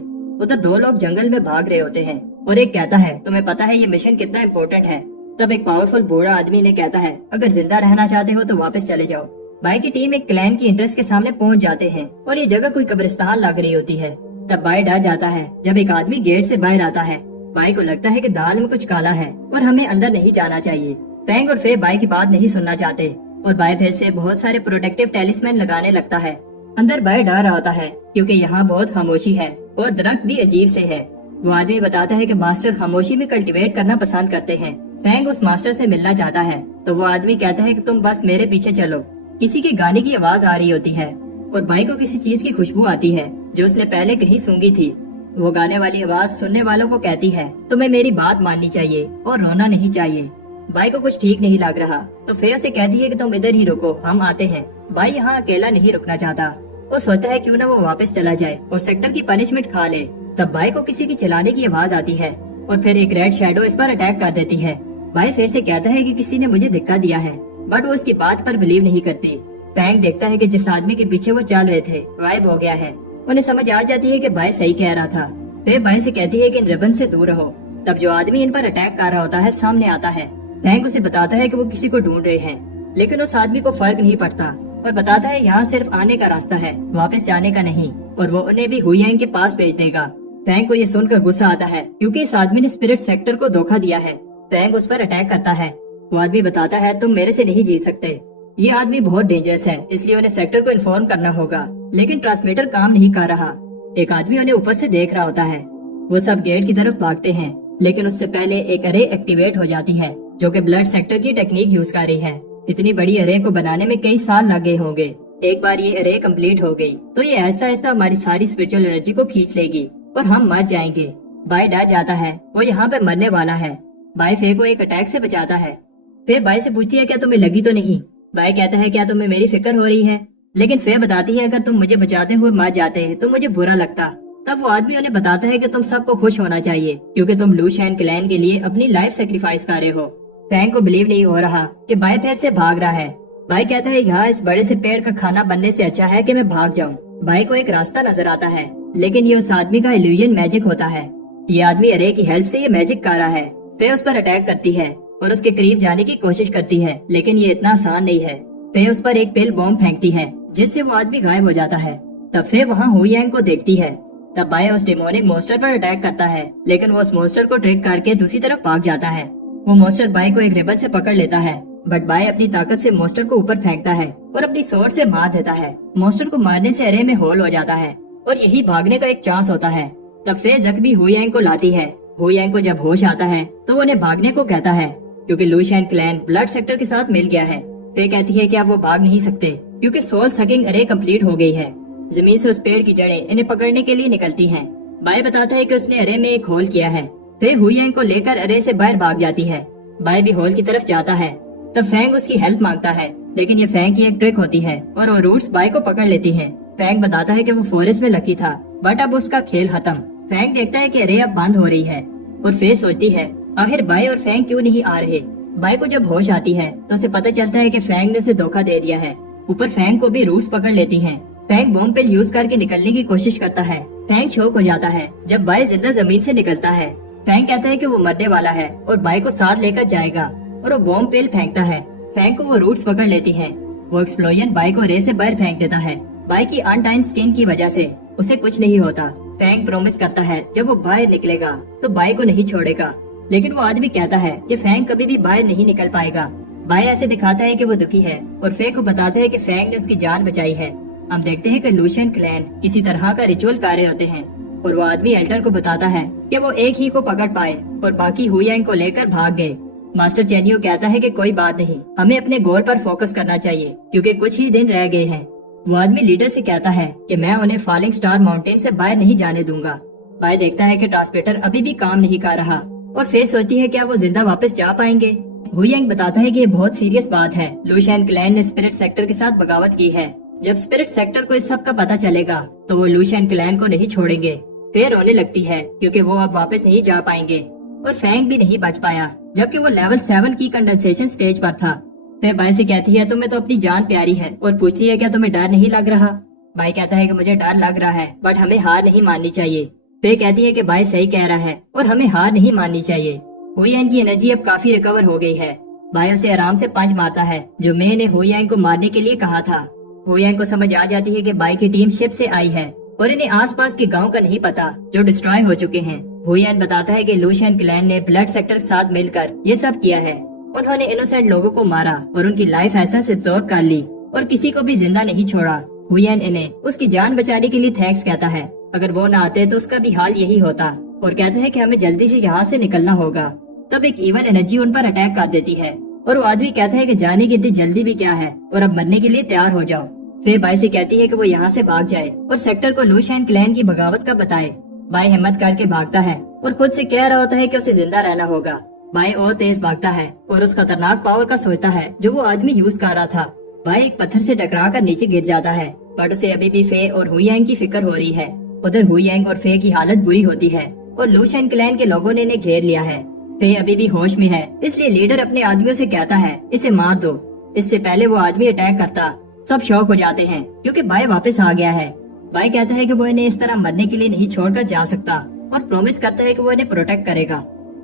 उधर दो लोग जंगल में भाग रहे होते हैं और एक कहता है तुम्हें पता है ये मिशन कितना इम्पोर्टेंट है। तब एक पावरफुल बूढ़ा आदमी ने कहता है अगर जिंदा रहना चाहते हो तो वापस चले जाओ। बाय की टीम एक क्लैन की इंट्रेस्ट के सामने पहुंच जाते हैं और ये जगह कोई कब्रिस्तान लग रही होती है। तब बाय डर जाता है जब एक आदमी गेट से बाहर आता है। बाय को लगता है कि दाल में कुछ काला है और हमें अंदर नहीं जाना चाहिए। फैंग और फे बाय की बात नहीं सुनना चाहते और बाय फिर से बहुत सारे प्रोटेक्टिव टेलिस्मैन लगाने लगता है। अंदर बाय डर रहा होता है क्योंकि यहाँ बहुत खामोशी है और दरख्त भी अजीब से है। वो आदमी बताता है कि मास्टर खामोशी में कल्टीवेट करना पसंद करते हैं। फैंग उस मास्टर से मिलना चाहता है तो वो आदमी कहता है कि तुम बस मेरे पीछे चलो। किसी के गाने की आवाज आ रही होती है और बाई को किसी चीज की खुशबू आती है जो उसने पहले कहीं सूंघी थी। वो गाने वाली आवाज सुनने वालों को कहती है तुम्हें मेरी बात माननी चाहिए और रोना नहीं चाहिए। बाई को कुछ ठीक नहीं लग रहा तो फे उसे कहती है कि तुम इधर ही रुको, हम आते हैं। बाई यहाँ अकेला नहीं रुकना चाहता। वो सोचता है क्यों न वो वापस चला जाए और सेक्टर की पनिशमेंट खा ले। तब बाई को किसी की चिल्लाने की आवाज आती है और फिर एक रेड शैडो इस पर अटैक कर देती है। बाई फे से कहता है कि किसी ने मुझे धक्का दिया है, बट वो उसकी बात पर बिलीव नहीं करती। फैंग देखता है कि जिस आदमी के पीछे वो चल रहे थे गायब हो गया है। उन्हें समझ आ जाती है कि बाई सही कह रहा था। फे बाई से कहती है कि इन रिबन से दूर रहो। तब जो आदमी इन पर अटैक कर रहा होता है सामने आता है। फैंग उसे बताता है कि वो किसी को ढूंढ रहे हैं, लेकिन उस आदमी को फर्क नहीं पड़ता और बताता है यहाँ सिर्फ आने का रास्ता है, वापस जाने का नहीं, और वो उन्हें भी हुयांग के पास भेज देगा। फैंग को ये सुनकर गुस्सा आता है क्योंकि इस आदमी ने स्पिरिट सेक्टर को धोखा दिया है। फैंग उस पर अटैक करता है। वो आदमी बताता है तुम मेरे से नहीं जीत सकते, ये आदमी बहुत डेंजरस है, इसलिए उन्हें सेक्टर को इन्फॉर्म करना होगा। लेकिन ट्रांसमीटर काम नहीं कर रहा। एक आदमी उन्हें ऊपर से देख रहा होता है। वो सब गेट की तरफ भागते हैं, लेकिन उससे पहले एक अरे एक्टिवेट हो जाती है जो कि ब्लड सेक्टर की टेक्निक यूज कर रही है। इतनी बड़ी अरे को बनाने में कई साल लग गए होंगे। एक बार ये अरे कंप्लीट हो गई तो ये ऐसा ऐसा हमारी सारी स्पिरिचुअल एनर्जी को खींच लेगी और हम मर जाएंगे। बाय डर जाता है, वो यहाँ पे मरने वाला है। बाय फे को एक अटैक से बचाता है। फिर बाय से पूछती है क्या तुम्हें लगी तो नहीं। बाय कहता है क्या तुम्हें मेरी फिक्र हो रही है। लेकिन फे बताती है अगर तुम मुझे बचाते हुए मर जाते तो मुझे बुरा लगता। तब वो आदमी उन्हें बताता है कि तुम सबको खुश होना चाहिए क्योंकि तुम लू शैन क्लैन के लिए अपनी लाइफ सेक्रीफाइस कर रहे हो। फैंग को बिलीव नहीं हो रहा कि बाय फिर से भाग रहा है। बाय कहता है यहाँ इस बड़े से पेड़ का खाना बनने से अच्छा है कि मैं भाग जाऊँ। बाय को एक रास्ता नजर आता है, लेकिन ये उस आदमी का इल्यूजन मैजिक होता है। ये आदमी अरे की हेल्प से ये मैजिक कर रहा है। फे उस पर अटैक करती है और उसके करीब जाने की कोशिश करती है, लेकिन ये इतना आसान नहीं है। फे उस पर एक पिल बॉम्ब फेंकती है जिससे वो आदमी गायब हो जाता है। तब फे वहाँ हु यांग को देखती है। तब बाय उस डेमोनिक मोस्टर पर अटैक करता है, लेकिन वो उस मोस्टर को ट्रिक करके दूसरी तरफ भाग जाता है। वो मोस्टर बाय को एक रिबन से पकड़ लेता है, बट बाय अपनी ताकत से मोस्टर को ऊपर फेंकता है और अपनी स्वॉर्ड से मार देता है। मोस्टर को मारने से अरे में होल हो जाता है और यही भागने का एक चांस होता है। तब फे जख्मी हु यांग को लाती है। हु यांग को जब होश आता है तो वो उन्हें भागने को कहता है क्योंकि लू शैन क्लैन ब्लड सेक्टर के साथ मिल गया है। फे कहती है कि आप वो भाग नहीं सकते क्योंकि सोल सकिंग अरे कंप्लीट हो गई है। जमीन से उस पेड़ की जड़ें इन्हें पकड़ने के लिए निकलती हैं। बाय बताता है कि उसने अरे में एक होल किया है। फे हु यांग को लेकर अरे से बाहर भाग जाती है। बाय भी होल की तरफ जाता है। तब फैंग उसकी हेल्प मांगता है, लेकिन ये फैंग की एक ट्रिक होती है और वो रूट्स बाय को पकड़ लेती हैं। फैंग बताता है कि वो फॉरेस्ट में लकी था, बट अब उसका खेल खत्म। फैंग देखता है कि अरे अब बंद हो रही है और फे सोचती है आखिर बाय और फैंग क्यों नहीं आ रहे। बाय को जब होश आती है तो उसे पता चलता है कि फैंग ने उसे धोखा दे दिया है। ऊपर फैंग को भी रूट्स पकड़ लेती हैं। फैंग बॉम्ब पिल यूज करके निकलने की कोशिश करता है। फैंग शॉक हो जाता है जब बाय जिंदा जमीन से निकलता है। फैंग कहता है कि वो मरने वाला है और बाय को साथ लेकर जाएगा और वो बॉम्ब पिल फेंकता है। फैंग को वो रूट्स पकड़ लेती हैं। वो एक्सप्लोजन बाय को रे से बाहर फेंक देता है। बाय की अनटाइन स्किन की वजह से उसे कुछ नहीं होता। फैंग प्रॉमिस करता है जब वो बाहर निकलेगा तो बाय को नहीं छोड़ेगा, लेकिन वो आदमी कहता है कि फैंग कभी भी बाहर नहीं निकल पाएगा। बाय ऐसे दिखाता है कि वो दुखी है और फे को बताता है कि फैंग ने उसकी जान बचाई है। हम देखते हैं कि लू शैन क्लैन किसी तरह का रिचुअल कर रहे होते हैं और वो आदमी एल्टर को बताता है कि वो एक ही को पकड़ पाए और बाकी हु यांग को लेकर भाग गए। मास्टर चेनियो कहता है कि कोई बात नहीं, हमें अपने गोल पर फोकस करना चाहिए क्योंकि कुछ ही दिन रह गए हैं। वो आदमी लीडर से कहता है कि मैं उन्हें फॉलिंग स्टार माउंटेन से बाहर नहीं जाने दूंगा। बाय देखता है कि ट्रांसमीटर अभी भी काम नहीं कर रहा और फे सोचती है क्या वो जिंदा वापस जा पाएंगे। हु यांग बताता है कि ये बहुत सीरियस बात है। लू शैन क्लैन ने स्पिरिट सेक्टर के साथ बगावत की है। जब स्पिरिट सेक्टर को इस सब का पता चलेगा तो वो लू शैन क्लैन को नहीं छोड़ेंगे। फे रोने लगती है क्योंकि वो अब वापस नहीं जा पाएंगे और फैंग भी नहीं बच पाया जबकि वो लेवल 7 की कंडेंसेशन स्टेज पर था। फे बाय से कहती है तुम्हें तो अपनी जान प्यारी है और पूछती है क्या तुम्हें डर नहीं लग रहा। बाय कहता है कि मुझे डर लग रहा है बट हमें हार नहीं माननी चाहिए। फे कहती है कि बाय सही कह रहा है और हमें हार नहीं माननी चाहिए। हु यांग की एनर्जी अब काफी रिकवर हो गई है। बाय उसे आराम से पंच मारता है जो मे ने हु यांग को मारने के लिए कहा था। हु यांग को समझ आ जाती है कि बाय की टीम शिप से आई है और इन्हें आसपास के गांव का नहीं पता जो डिस्ट्रॉय हो चुके हैं। हु यांग बताता है कि लू शैन क्लैन ने ब्लड सेक्टर के साथ मिलकर ये सब किया है। उन्होंने इनोसेंट लोगों को मारा और उनकी लाइफ एसेंस एब्सॉर्ब कर ली और किसी को भी जिंदा नहीं छोड़ा। हु यांग इन्हें उसकी जान बचाने के लिए थैंक्स कहता है। अगर वो न आते तो उसका भी हाल यही होता और कहता है कि हमें जल्दी से यहाँ से निकलना होगा। तब एक इवल एनर्जी उन पर अटैक कर देती है और वो आदमी कहता है कि जाने की इतनी जल्दी भी क्या है और अब मरने के लिए तैयार हो जाओ। फिर बाय से कहती है कि वो यहाँ से भाग जाए और सेक्टर को लू शैन क्लैन की बगावत का बताए। बाय हिम्मत करके भागता है और खुद से कह रहा होता है कि उसे जिंदा रहना होगा। बाय और तेज भागता है और उस खतरनाक पावर का सोचता है जो वो आदमी यूज कर रहा था। बाय एक पत्थर से टकरा कर नीचे गिर जाता है बट उसे अभी भी फे और हु यांग की फिक्र हो रही है। उधर हु यांग और फे की हालत बुरी होती है और लू शैन क्लैन के लोगों ने इन्हें घेर लिया है। फे अभी भी होश में है, इसलिए लीडर अपने आदमियों से कहता है इसे मार दो। इससे पहले वो आदमी अटैक करता सब शॉक हो जाते हैं क्योंकि बाय वापस आ गया है। बाय कहता है कि वो इन्हें इस तरह मरने के लिए नहीं छोड़कर जा सकता और प्रॉमिस करता है कि वो इन्हें प्रोटेक्ट करेगा।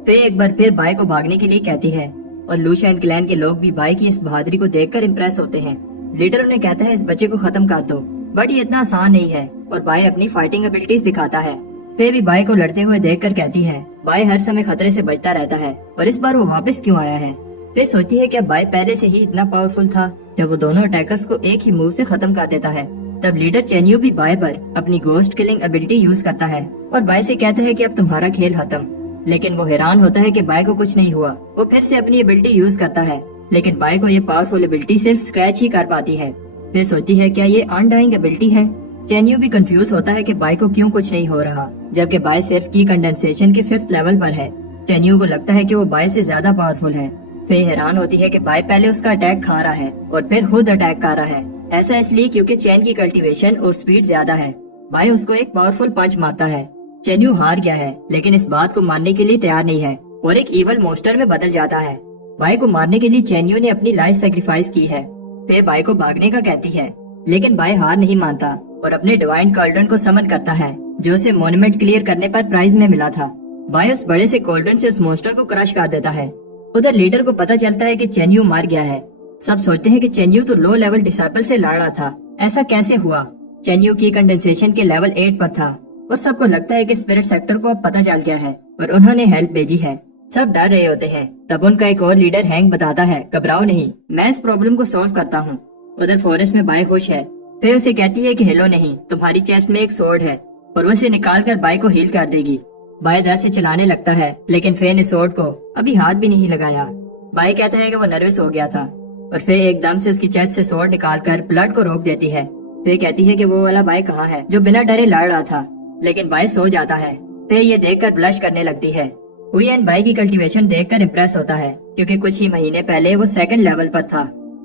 फे एक बार फिर बाय को भागने के लिए कहती है और लू शैन क्लैन के लोग भी बाय की इस बहादुरी को देखकर इम्प्रेस होते हैं। लीडर उन्हें कहता है इस बच्चे को खत्म कर दो, बट ये इतना आसान नहीं है और बाय अपनी फाइटिंग एबिलिटीज दिखाता है। फे भी बाय को लड़ते हुए देखकर कहती है बाय हर समय खतरे से बचता रहता है और इस बार वो वापस क्यों आया है। फे सोचती है क्या बाय पहले से ही इतना पावरफुल था जब वो दोनों अटैकर्स को एक ही मूव से खत्म कर देता है। तब लीडर चेनियो भी बाय पर अपनी गोस्ट किलिंग एबिलिटी यूज करता है और बाय से कहता है कि अब तुम्हारा खेल खत्म। लेकिन वो हैरान होता है कि बाय को कुछ नहीं हुआ। वो फिर से अपनी एबिलिटी यूज करता है, लेकिन बाय को ये पावरफुल एबिलिटी सिर्फ स्क्रैच ही कर पाती है। फिर सोचती है क्या ये अनडाइंग एबिलिटी है। चेनियो भी कंफ्यूज होता है कि बाय को क्यों कुछ नहीं हो रहा जबकि बाय सिर्फ की कंडेंसेशन के 5th लेवल पर है। चेनियो को लगता है कि वो बाय से ज्यादा पावरफुल है। फे हैरान होती है कि बाय पहले उसका अटैक खा रहा है और फिर खुद अटैक कर रहा है। ایسا اس لیے کیونکہ چین کی کلٹیویشن اور سپیڈ زیادہ ہے۔ بھائی اس کو ایک پاورفل پنچ مارتا ہے۔ چینیو ہار گیا ہے لیکن اس بات کو ماننے کے لیے تیار نہیں ہے اور ایک ایول مونسٹر میں بدل جاتا ہے۔ بھائی کو مارنے کے لیے چینیو نے اپنی لائف سیکریفائس کی ہے۔ فے بھائی کو بھاگنے کا کہتی ہے لیکن بھائی ہار نہیں مانتا اور اپنے ڈیوائن کالڈرن کو سمن کرتا ہے جو اسے مونومنٹ کلیئر کرنے پر پرائز میں ملا تھا۔ بھائی اس بڑے سے کالڈرن سے اس مونسٹر کو کرش کر دیتا ہے۔ ادھر لیڈر کو پتا چلتا ہے کہ چینیو مار گیا ہے۔ سب سوچتے ہیں کہ چینیو تو لو لیول ڈسائپل سے لڑ رہا تھا، ایسا کیسے ہوا؟ چینیو کی کنڈنسیشن کے لیول 8 پر تھا اور سب کو لگتا ہے کہ اسپرٹ سیکٹر کو اب پتا چل گیا ہے اور انہوں نے ہیلپ بھیجی ہے۔ سب ڈر رہے ہوتے ہیں۔ تب ان کا ایک اور لیڈر ہینگ بتاتا ہے گھبراؤ نہیں، میں اس پرابلم کو سولو کرتا ہوں۔ ادھر فورسٹ میں بائی خوش ہے۔ پھر اسے کہتی ہے کہ ہیلو نہیں، تمہاری چیسٹ میں ایک سورڈ ہے اور وہ اسے نکال کر بائی کو ہیل کر دے گی۔ بائی درد سے چلانے لگتا ہے لیکن فے نے سورڈ کو ابھی ہاتھ بھی نہیں لگایا۔ بائی کہتا ہے کہ وہ نروس ہو گیا تھا اور فے ایک دم سے اس کی چیسٹ سے سورڈ نکال کر بلڈ کو روک دیتی ہے۔ فے کہتی ہے کہ وہ والا بائی کہاں ہے جو بنا ڈرے لڑ رہا تھا، لیکن بائی سو جاتا ہے۔ فے یہ دیکھ کر بلش کرنے لگتی ہے۔ ہوئین بائی کی کلٹیویشن دیکھ کر امپریس ہوتا ہے کیونکہ کچھ ہی مہینے پہلے وہ سیکنڈ لیول پر تھا۔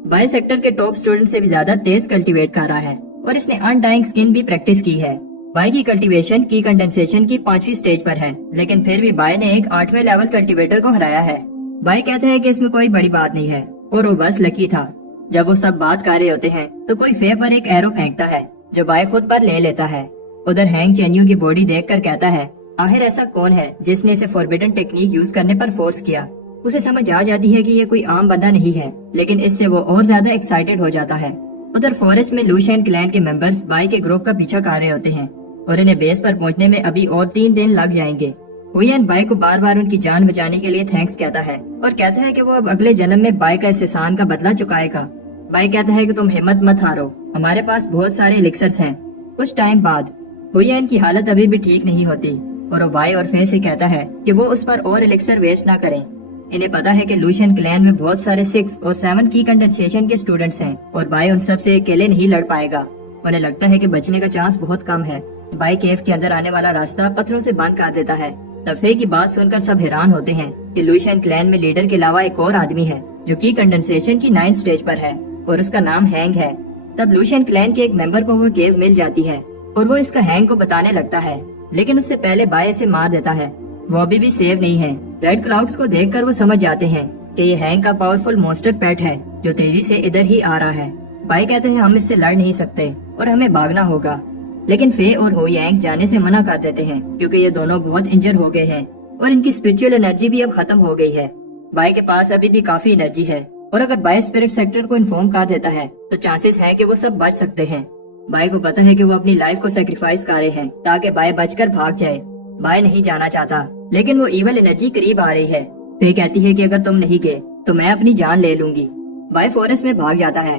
بائی سیکٹر کے ٹاپ سٹوڈنٹ سے بھی زیادہ تیز کلٹیویٹ کر رہا ہے اور اس نے انڈائنگ سکن بھی پریکٹس کی ہے۔ بائی کی کلٹیویشن کی کنڈنسیشن کی 5ویں سٹیج پر ہے لیکن پھر بھی بائی نے ایک 8ویں لیول کلٹیویٹر کو ہرایا ہے۔ بائی کہتا ہے کہ اس میں کوئی بڑی بات نہیں ہے اور وہ بس لکی تھا۔ جب وہ سب بات کر رہے ہوتے ہیں تو کوئی فے پر ایک ایرو پھینکتا ہے جو بائی خود پر لے لیتا ہے۔ ادھر ہینگ چینیو کی باڈی دیکھ کر کہتا ہے آخر ایسا کون ہے جس نے اسے فوربیڈن ٹیکنیک یوز کرنے پر فورس کیا۔ اسے سمجھ آ جاتی ہے کہ یہ کوئی عام بندہ نہیں ہے لیکن اس سے وہ اور زیادہ ایکسائٹیڈ ہو جاتا ہے۔ ادھر فورسٹ میں لوشین کلین کے ممبرز بائی کے گروپ کا پیچھا کر رہے ہوتے ہیں اور انہیں بیس پر پہنچنے میں ابھی اور 3 دن لگ جائیں گے۔ ہوئین بائی کو بار بار ان کی جان بچانے کے لیے تھینکس کہتا ہے اور کہتا ہے کہ وہ اب اگلے جنم میں بائی کا اس احسان کا بدلہ چکائے گا۔ بائی کہتا ہے کہ تم ہمت مت ہارو، ہمارے پاس بہت سارے ایلیکسرز ہیں۔ کچھ ٹائم بعد ہوئین کی حالت ابھی بھی ٹھیک نہیں ہوتی اور وہ بائی اور فے سے کہتا ہے کہ وہ اس پر اور ایلیکسر ویسٹ نہ کریں۔ انہیں پتا ہے کہ لوشین کلین میں بہت سارے 6 اور 7 کی کنڈنسیشن کے اسٹوڈنٹس ہیں اور بائی ان سب سے اکیلے نہیں لڑ پائے گا۔ انہیں لگتا ہے کہ بچنے کا چانس بہت کم ہے۔ بائی کیف کے اندر آنے والا راستہ پتھروں سے بند کر دیتا ہے۔ فے کی بات سن کر سب حیران ہوتے ہیں کہ لوشین کلین میں لیڈر کے علاوہ ایک اور آدمی ہے جو کی کنڈنسیشن کی 9 سٹیج پر ہے اور اس کا نام ہینگ ہے۔ تب لوشین کلین کے ایک ممبر کو وہ کیو مل جاتی ہے اور وہ اس کا ہینگ کو بتانے لگتا ہے لیکن اس سے پہلے بائی اسے مار دیتا ہے۔ وہ ابھی بھی سیو نہیں ہے۔ ریڈ کلاؤڈز کو دیکھ کر وہ سمجھ جاتے ہیں کہ یہ ہینگ کا پاورفل مونسٹر پیٹ ہے جو تیزی سے ادھر ہی آ رہا ہے۔ بائی کہتے ہیں ہم اس سے لڑ نہیں سکتے اور ہمیں بھاگنا ہوگا، لیکن فے اور ہوینگ جانے سے منع کر دیتے ہیں کیونکہ یہ دونوں بہت انجر ہو گئے ہیں اور ان کی اسپرچل انرجی بھی اب ختم ہو گئی ہے۔ بائی کے پاس ابھی بھی کافی انرجی ہے اور اگر بائی اسپرٹ سیکٹر کو انفارم کر دیتا ہے تو چانسز ہے کہ وہ سب بچ سکتے ہیں۔ بائی کو پتا ہے کہ وہ اپنی لائف کو سیکریفائس کر رہے ہیں تاکہ بائی بچ کر بھاگ جائے۔ بائی نہیں جانا چاہتا لیکن وہ ایول انرجی قریب آ رہی ہے۔ فے کہتی ہے کہ اگر تم نہیں گئے تو میں اپنی جان لے لوں گی۔ بائی فورسٹ میں بھاگ جاتا ہے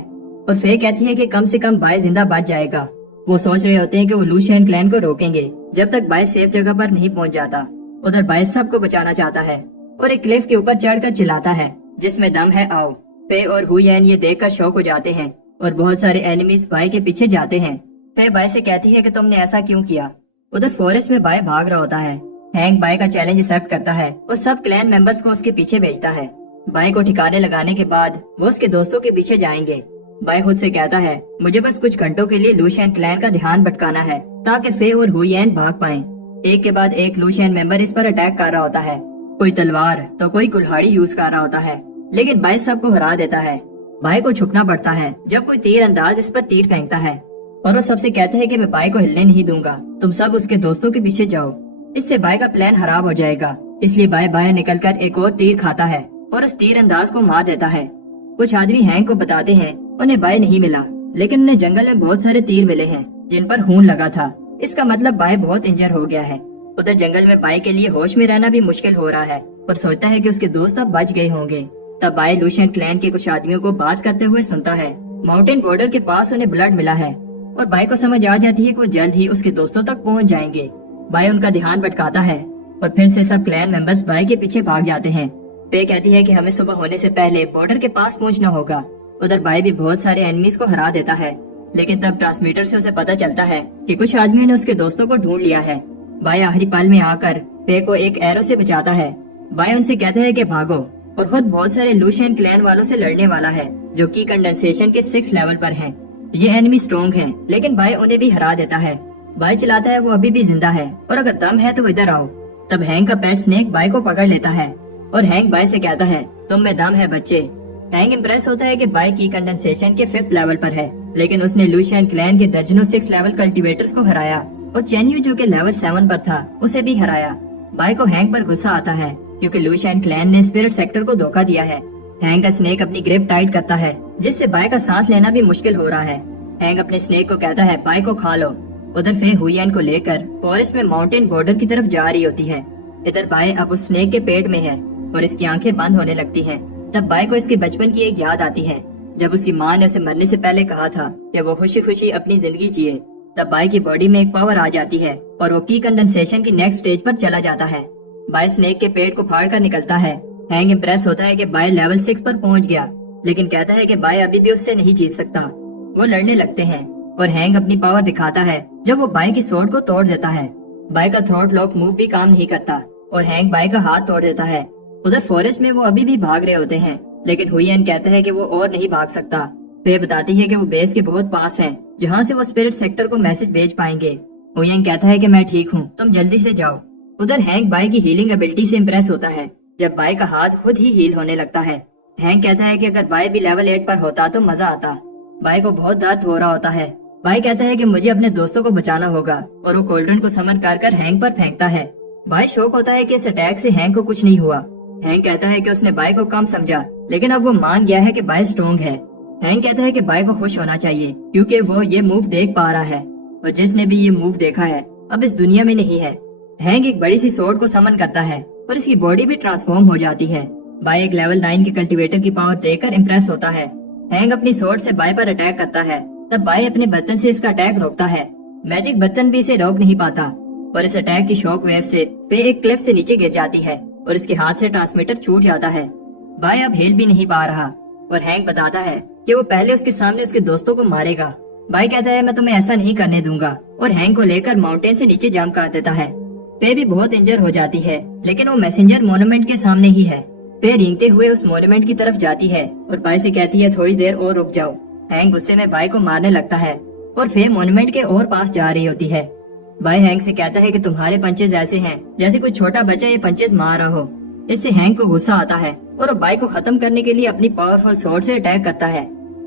اور فے کہتی ہے کہ کم سے کم بائی زندہ بچ جائے گا۔ وہ سوچ رہے ہوتے ہیں کہ وہ لوشین کلین کو روکیں گے جب تک بائی سیف جگہ پر نہیں پہنچ جاتا۔ ادھر بائی سب کو بچانا چاہتا ہے اور ایک کلف کے اوپر چڑھ کر چلاتا ہے جس میں دم ہے آؤ۔ فے اور ہوین یہ دیکھ کر شوق ہو جاتے ہیں اور بہت سارے اینیمیز بائی کے پیچھے جاتے ہیں۔ فے بائی سے کہتی ہے کہ تم نے ایسا کیوں کیا۔ ادھر فورسٹ میں بائی بھاگ رہا ہوتا ہے۔ ہینگ بائی کا چیلنج ایکسپٹ کرتا ہے اور سب کلین ممبرز کو اس کے پیچھے بھیجتا ہے۔ بائی کو ٹھکانے لگانے کے بعد وہ اس کے دوستوں کے پیچھے جائیں گے۔ بائی خود سے کہتا ہے مجھے بس کچھ گھنٹوں کے لیے لوشین کلین کا دھیان بھٹکانا ہے تاکہ فے اور ہوین بھاگ پائیں۔ ایک کے بعد ایک لوشین ممبر اس پر اٹیک کر رہا ہوتا ہے، کوئی تلوار تو کوئی کلہاڑی یوز کر رہا ہوتا ہے، لیکن بائی سب کو ہرا دیتا ہے۔ بائی کو چھپنا پڑتا ہے جب کوئی تیر انداز اس پر تیر پھینکتا ہے اور وہ سب سے کہتا ہے کہ میں بائی کو ہلنے نہیں دوں گا، تم سب اس کے دوستوں کے پیچھے جاؤ۔ اس سے بائی کا پلان خراب ہو جائے گا، اس لیے بائی باہر نکل کر ایک اور تیر کھاتا ہے اور اس تیر انداز کو مار دیتا ہے۔ کچھ آدمی ہینگ کو بتاتے ہیں انہیں بائی نہیں ملا، لیکن انہیں جنگل میں بہت سارے تیر ملے ہیں جن پر خون لگا تھا، اس کا مطلب بائی بہت انجر ہو گیا ہے۔ ادھر جنگل میں بائی کے لیے ہوش میں رہنا بھی مشکل ہو رہا ہے اور سوچتا ہے کہ اس کے دوست اب بچ گئے ہوں گے۔ تب بائی لوشین کلین کے کچھ آدمیوں کو بات کرتے ہوئے سنتا ہے۔ ماؤنٹین بارڈر کے پاس انہیں بلڈ ملا ہے اور بائی کو سمجھ آ جاتی ہے کہ وہ جلد ہی اس کے دوستوں تک پہنچ جائیں گے۔ بائی ان کا دھیان بھٹکاتا ہے اور پھر سے سب کلین ممبرز بائی کے پیچھے بھاگ جاتے ہیں۔ فے کہتی ہے کہ ہمیں صبح ہونے سے پہلے بارڈر کے پاس پہنچنا ہوگا۔ ادھر بائی بھی بہت سارے اینیمیز کو ہرا دیتا ہے، لیکن تب ٹرانسمیٹر سے اسے پتا چلتا ہے کہ کچھ آدمیوں نے اس کے دوستوں کو ڈھونڈ لیا ہے۔ بائی آخری پل میں آ کر فے کو ایک ایرو سے بچاتا ہے۔ بائی ان سے کہتا ہے کہ بھاگو اور خود بہت سارے لوشین کلین والوں سے لڑنے والا ہے جو کی کنڈنسیشن کے 6 لیول پر ہیں۔ یہ اینمی اسٹرونگ ہیں لیکن بھائی انہیں بھی ہرا دیتا ہے۔ بھائی چلاتا ہے وہ ابھی بھی زندہ ہے اور اگر دم ہے تو ادھر آؤ۔ تب ہینک کا پیٹ سنیک بھائی کو پکڑ لیتا ہے اور ہینک بھائی سے کہتا ہے تم میں دم ہے بچے۔ ہینک امپریس ہوتا ہے کہ بھائی کی کنڈنسیشن کے 5th لیول پر ہے، لیکن اس نے لوشین کلین کے درجنوں 6 لیول کلٹیویٹرز کو ہرایا اور چینیو جو کہ لیول 7 پر تھا اسے بھی ہرایا۔ بھائی کو ہینک پر غصہ آتا ہے کیونکہ لوشین کلین نے اسپرٹ سیکٹر کو دھوکہ دیا ہے۔ ہینک کا سنیک اپنی گرپ ٹائٹ کرتا ہے جس سے بھائی کا سانس لینا بھی مشکل ہو رہا ہے۔ ہینک اپنے سنیک کو کہتا ہے بھائی کو کھا لو۔ ادھر فے ہوئین کو لے کر فورسٹ میں ماؤنٹین بارڈر کی طرف جا رہی ہوتی ہے۔ ادھر بھائی اب اس سنیک کے پیٹ میں ہے اور اس کی آنکھیں بند ہونے لگتی ہیں۔ تب بھائی کو اس کے بچپن کی ایک یاد آتی ہے جب اس کی ماں نے اسے مرنے سے پہلے کہا تھا کہ وہ خوشی خوشی اپنی زندگی جیے۔ تب بھائی کی باڈی میں ایک پاور آ جاتی ہے اور وہ کی کنڈنسیشن کی نیکسٹ سٹیج پر چلا جاتا ہے۔ بھائی سنیک کے پیٹ کو پھاڑ کر نکلتا ہے۔ ہینک امپریس ہوتا ہے کہ بھائی لیول 6 پر پہنچ گیا، لیکن کہتا ہے کہ بھائی ابھی بھی اس سے نہیں جیت سکتا۔ وہ لڑنے لگتے ہیں اور ہینک اپنی پاور دکھاتا ہے جب وہ بھائی کی سورڈ کو توڑ دیتا ہے۔ بھائی کا تھروٹ لاک موو بھی کام نہیں کرتا اور ہینک بھائی کا ہاتھ توڑ دیتا ہے۔ ادھر فورسٹ میں وہ ابھی بھی بھاگ رہے ہوتے ہیں، لیکن ہوئین کہتا ہے کہ وہ اور نہیں بھاگ سکتا۔ فے بتاتی ہے کہ وہ بیس کے بہت پاس ہیں جہاں سے وہ اسپرٹ سیکٹر کو میسج بھیج پائیں گے۔ ہوئین کہتا ہے کہ میں ٹھیک ہوں، تم جلدی سے جاؤ۔ ادھر ہینک بھائی کی ہیلنگ ابیلٹی سے امپریس ہوتا ہے جب بھائی کا ہاتھ خود ہی ہیل ہونے لگتا ہے۔ ہینک کہتا ہے کہ اگر بھائی بھی لیول 8 پر ہوتا تو مزہ آتا۔ بھائی کو بہت درد ہو رہا ہوتا ہے۔ بھائی کہتا ہے کہ مجھے اپنے دوستوں کو بچانا ہوگا اور وہ کولڈرن کو سمن کر ہینک پر پھینکتا ہے۔ بھائی شوق ہوتا ہے کہ اس اٹیک سے ہینک کو کچھ نہیں ہوا۔ ہینک کہتا ہے کہ اس نے بھائی کو کم سمجھا، لیکن اب وہ مان گیا ہے کہ بھائی اسٹرونگ ہے۔ ہینک کہتا ہے کہ بھائی کو خوش ہونا چاہیے کیونکہ وہ یہ موو دیکھ پا رہا ہے اور جس نے بھی یہ موو دیکھا ہے اب اس دنیا میں نہیں ہے۔ ہینک ایک بڑی سی سورڈ کو سمن کرتا ہے اور اس کی باڈی بھی ٹرانسفارم ہو جاتی ہے۔ بھائی ایک لیول 9 کے کلٹیویٹر کی پاور دیکھ کر امپریس ہوتا ہے۔ ہینک اپنی سورڈ سے بھائی پر اٹیک کرتا ہے، تب بھائی اپنے برتن سے اس کا اٹیک روکتا ہے۔ میجک برتن بھی اسے روک نہیں پاتا اور اس اٹیک کی شوک ویو سے فے ایک کلف سے نیچے گر جاتی ہے اور اس کے ہاتھ سے ٹرانسمیٹر چھوٹ جاتا ہے۔ بھائی اب ہیل بھی نہیں پا رہا اور ہینک بتاتا ہے کہ وہ پہلے اس کے سامنے اس کے دوستوں کو مارے گا۔ بھائی کہتا ہے میں تمہیں ایسا نہیں کرنے دوں گا اور ہینک کو لے کر ماؤنٹین سے نیچے جمپ کر دیتا ہے۔ فے بھی بہت انجر ہو جاتی ہے، لیکن وہ میسنجر مونومنٹ کے سامنے ہی ہے۔ فے رینگتے ہوئے اس مونومنٹ کی طرف جاتی ہے اور بھائی سے کہتی ہے تھوڑی دیر اور رک جاؤ۔ ہینک غصے میں بھائی کو مارنے لگتا ہے اور فے مونومنٹ کے اور پاس جا رہی ہوتی ہے۔ بھائی ہینک سے کہتا ہے کہ تمہارے پنچز ایسے ہیں جیسے کوئی چھوٹا بچہ یہ پنچز مار رہا ہو۔ اس سے ہینک کو غصہ آتا ہے اور وہ بھائی کو ختم کرنے کے لیے اپنی پاورفل سورڈ سے اٹیک کرتا ہے۔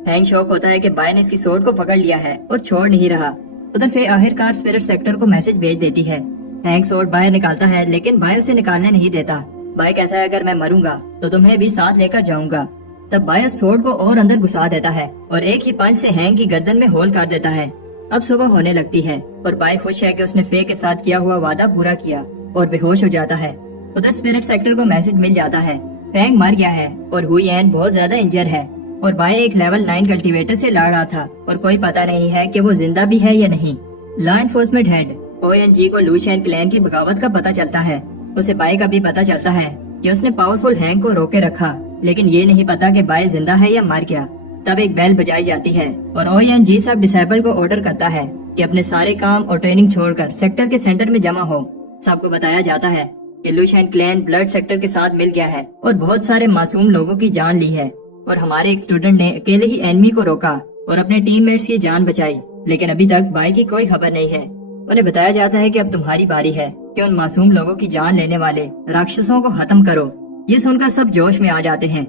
ہینک شوق ہوتا ہے کہ بھائی نے اس کی سورڈ کو پکڑ لیا ہے اور چھوڑ نہیں رہا۔ ادھر فے آخر کار اسپرٹ سیکٹر کو میسج بھیج دیتی ہے۔ ہینک سورڈ باہر نکالتا ہے لیکن بھائی اسے نکالنے نہیں دیتا۔ بھائی کہتا ہے اگر میں مروں گا تو تمہیں بھی ساتھ لے کر جاؤں گا۔ تب بھائی اس سورڈ کو اور اندر گھسا دیتا ہے اور ایک ہی پنچ سے ہینک کی گردن میں ہول کر دیتا ہے۔ اب صبح ہونے لگتی ہے اور بھائی خوش ہے کہ اس نے فے کے ساتھ کیا ہوا وعدہ پورا کیا اور بے ہوش ہو جاتا ہے۔ ادھر اسپرٹ سیکٹر کو میسج مل جاتا ہے ہینک مر گیا ہے اور ہوئین بہت زیادہ انجر ہے اور بھائی ایک لیول 9 کلٹیویٹر سے لڑ رہا تھا اور کوئی پتا نہیں ہے کہ وہ زندہ بھی ہے یا نہیں۔ لا انفورسمنٹ ہیڈ ONG کو لوشین کلین کی بغاوت کا پتا چلتا ہے۔ اسے بھائی کا بھی پتا چلتا ہے کہ اس نے پاورفل ہینک کو روکے رکھا، لیکن یہ نہیں پتا کہ بھائی زندہ ہے یا مر گیا۔ تب ایک بیل بجائی جاتی ہے اور ONG سب ڈسیبل کو آرڈر کرتا ہے کہ اپنے سارے کام اور ٹریننگ چھوڑ کر سیکٹر کے سینٹر میں جمع ہو۔ سب کو بتایا جاتا ہے کہ لوشین کلین بلڈ سیکٹر کے ساتھ مل گیا ہے اور بہت سارے معصوم لوگوں کی جان لی ہے، اور ہمارے ایک اسٹوڈنٹ نے اکیلے ہی اینمی کو روکا اور اپنے ٹیم میٹس کی جان بچائی، لیکن ابھی تک بھائی کی کوئی خبر نہیں ہے۔ انہیں بتایا جاتا ہے کہ اب تمہاری باری ہے کہ ان معصوم لوگوں کی جان لینے والے راکشسوں کو ختم کرو۔ یہ سن کر سب جوش میں آ جاتے ہیں۔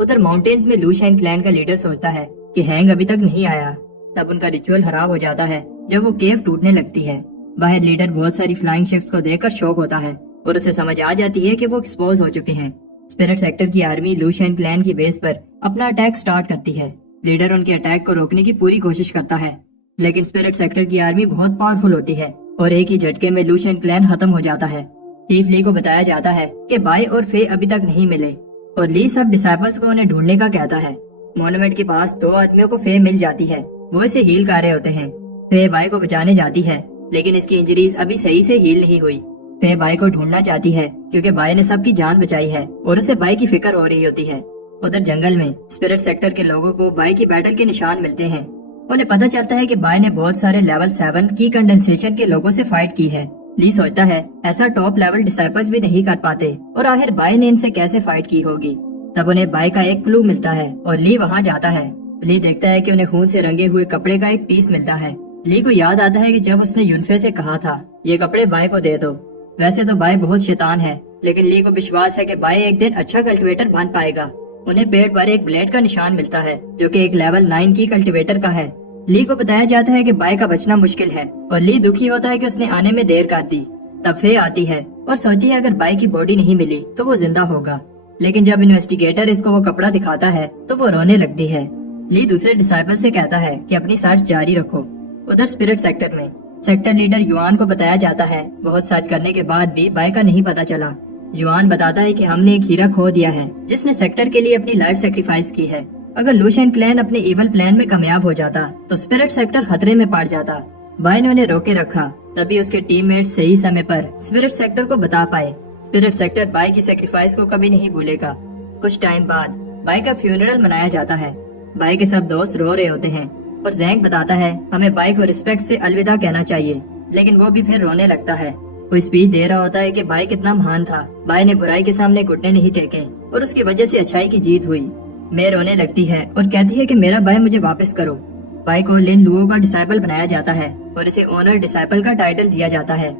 ادھر ماؤنٹینز میں لوشین کلین کا لیڈر سوچتا ہے کہ ہینک ابھی تک نہیں آیا۔ تب ان کا ریچول خراب ہو جاتا ہے جب وہ کیو ٹوٹنے لگتی ہے۔ باہر لیڈر بہت ساری فلائنگ شپس کو دیکھ کر شوق ہوتا ہے اور اسے سمجھ آ جاتی ہے کہ وہ ایکسپوز ہو چکے ہیں۔ اسپرٹ سیکٹر کی آرمی لوشین کلین کی بیس پر اپنا اٹیک سٹارٹ کرتی ہے۔ لیڈر ان کے اٹیک کو روکنے کی پوری کوشش کرتا ہے، لیکن اسپرٹ سیکٹر کی آرمی بہت پاورفل ہوتی ہے اور ایک ہی جھٹکے میں لوشین کلین ختم ہو جاتا ہے۔ چیف لی کو بتایا جاتا ہے کہ بھائی اور فے ابھی تک نہیں ملے اور لی سب ڈسائپلز کو انہیں ڈھونڈنے کا کہتا ہے۔ مونومنٹ کے پاس 2 آدمیوں کو فے مل جاتی ہے، وہ اسے ہیل کر رہے ہوتے ہیں۔ فے بھائی کو بچانے جاتی ہے لیکن اس کی انجریز ابھی صحیح سے ہیل نہیں ہوئی۔ فے بھائی کو ڈھونڈنا چاہتی ہے کیونکہ بھائی نے سب کی جان بچائی ہے اور اسے بھائی کی فکر ہو رہی ہوتی ہے۔ ادھر جنگل میں اسپرٹ سیکٹر کے لوگوں کو بھائی کی بیٹل کے نشان ملتے ہیں۔ انہیں پتہ چلتا ہے کہ بھائی نے بہت سارے لیول 7 کی کنڈنسیشن کے لوگوں سے فائٹ کی ہے۔ لی سوچتا ہے ایسا ٹاپ لیول ڈسائپلز بھی نہیں کر پاتے اور آخر بھائی نے ان سے کیسے فائٹ کی ہوگی۔ تب انہیں بھائی کا ایک کلو ملتا ہے اور لی وہاں جاتا ہے۔ لی دیکھتا ہے کہ انہیں خون سے رنگے ہوئے کپڑے کا ایک پیس ملتا ہے۔ لی کو یاد آتا ہے کہ جب اس نے یونفے سے کہا تھا یہ کپڑے بھائی کو دے دو۔ ویسے تو بھائی بہت شیطان ہے، لیکن لی کو وشواس ہے کہ بھائی ایک دن اچھا کلٹیویٹر بن پائے گا۔ انہیں پیٹ پر ایک بلیڈ کا نشان ملتا ہے جو کہ ایک لیول 9 کی کلٹیویٹر کا ہے۔ لی کو بتایا جاتا ہے کہ بھائی کا بچنا مشکل ہے اور لی دکھی ہوتا ہے کہ اس نے آنے میں دیر کر دی۔ تب فے آتی ہے اور سوچتی ہے اگر بھائی کی باڈی نہیں ملی تو وہ زندہ ہوگا، لیکن جب انویسٹیگیٹر اس کو وہ کپڑا دکھاتا ہے تو وہ رونے لگتی ہے۔ لی دوسرے ڈسائپل سے کہتا ہے کہ اپنی سرچ جاری رکھو۔ ادھر اسپرٹ سیکٹر میں سیکٹر لیڈر یوان کو بتایا جاتا ہے بہت سرچ کرنے کے بعد بھی بھائی کا نہیں پتا چلا۔ یوان بتاتا ہے کہ ہم نے ایک ہیرا کھو دیا ہے جس نے سیکٹر کے لیے اپنی لائف سیکریفائس کی ہے۔ اگر لوشین کلین اپنے ایول پلان میں کامیاب ہو جاتا تو اسپرٹ سیکٹر خطرے میں پڑ جاتا۔ بھائی نے انہیں روکے رکھا تبھی اس کے ٹیم میٹ صحیح سمے پر اسپرٹ سیکٹر کو بتا پائے۔ اسپرٹ سیکٹر بھائی کی سیکریفائس کو کبھی نہیں بھولے گا۔ کچھ ٹائم بعد بھائی کا فیونرل منایا جاتا ہے۔ بھائی کے سب دوست رو رہے ہوتے ہیں اور زینک بتاتا ہے ہمیں بھائی کو رسپیکٹ سے الوداع کہنا چاہیے، لیکن وہ بھی پھر رونے لگتا ہے۔ وہ اسپیچ دے رہا ہوتا ہے کہ بھائی کتنا مہان تھا، بھائی نے برائی کے سامنے گھٹنے نہیں ٹیکے اور اس کی وجہ سے اچھائی کی جیت ہوئی۔ میں رونے لگتی ہے اور کہتی ہے کہ میرا بھائی مجھے واپس کرو۔ بھائی کو لن لوو کا ڈسائپل بنایا جاتا ہے اور اسے اونر ڈسائپل کا ٹائٹل دیا جاتا ہے۔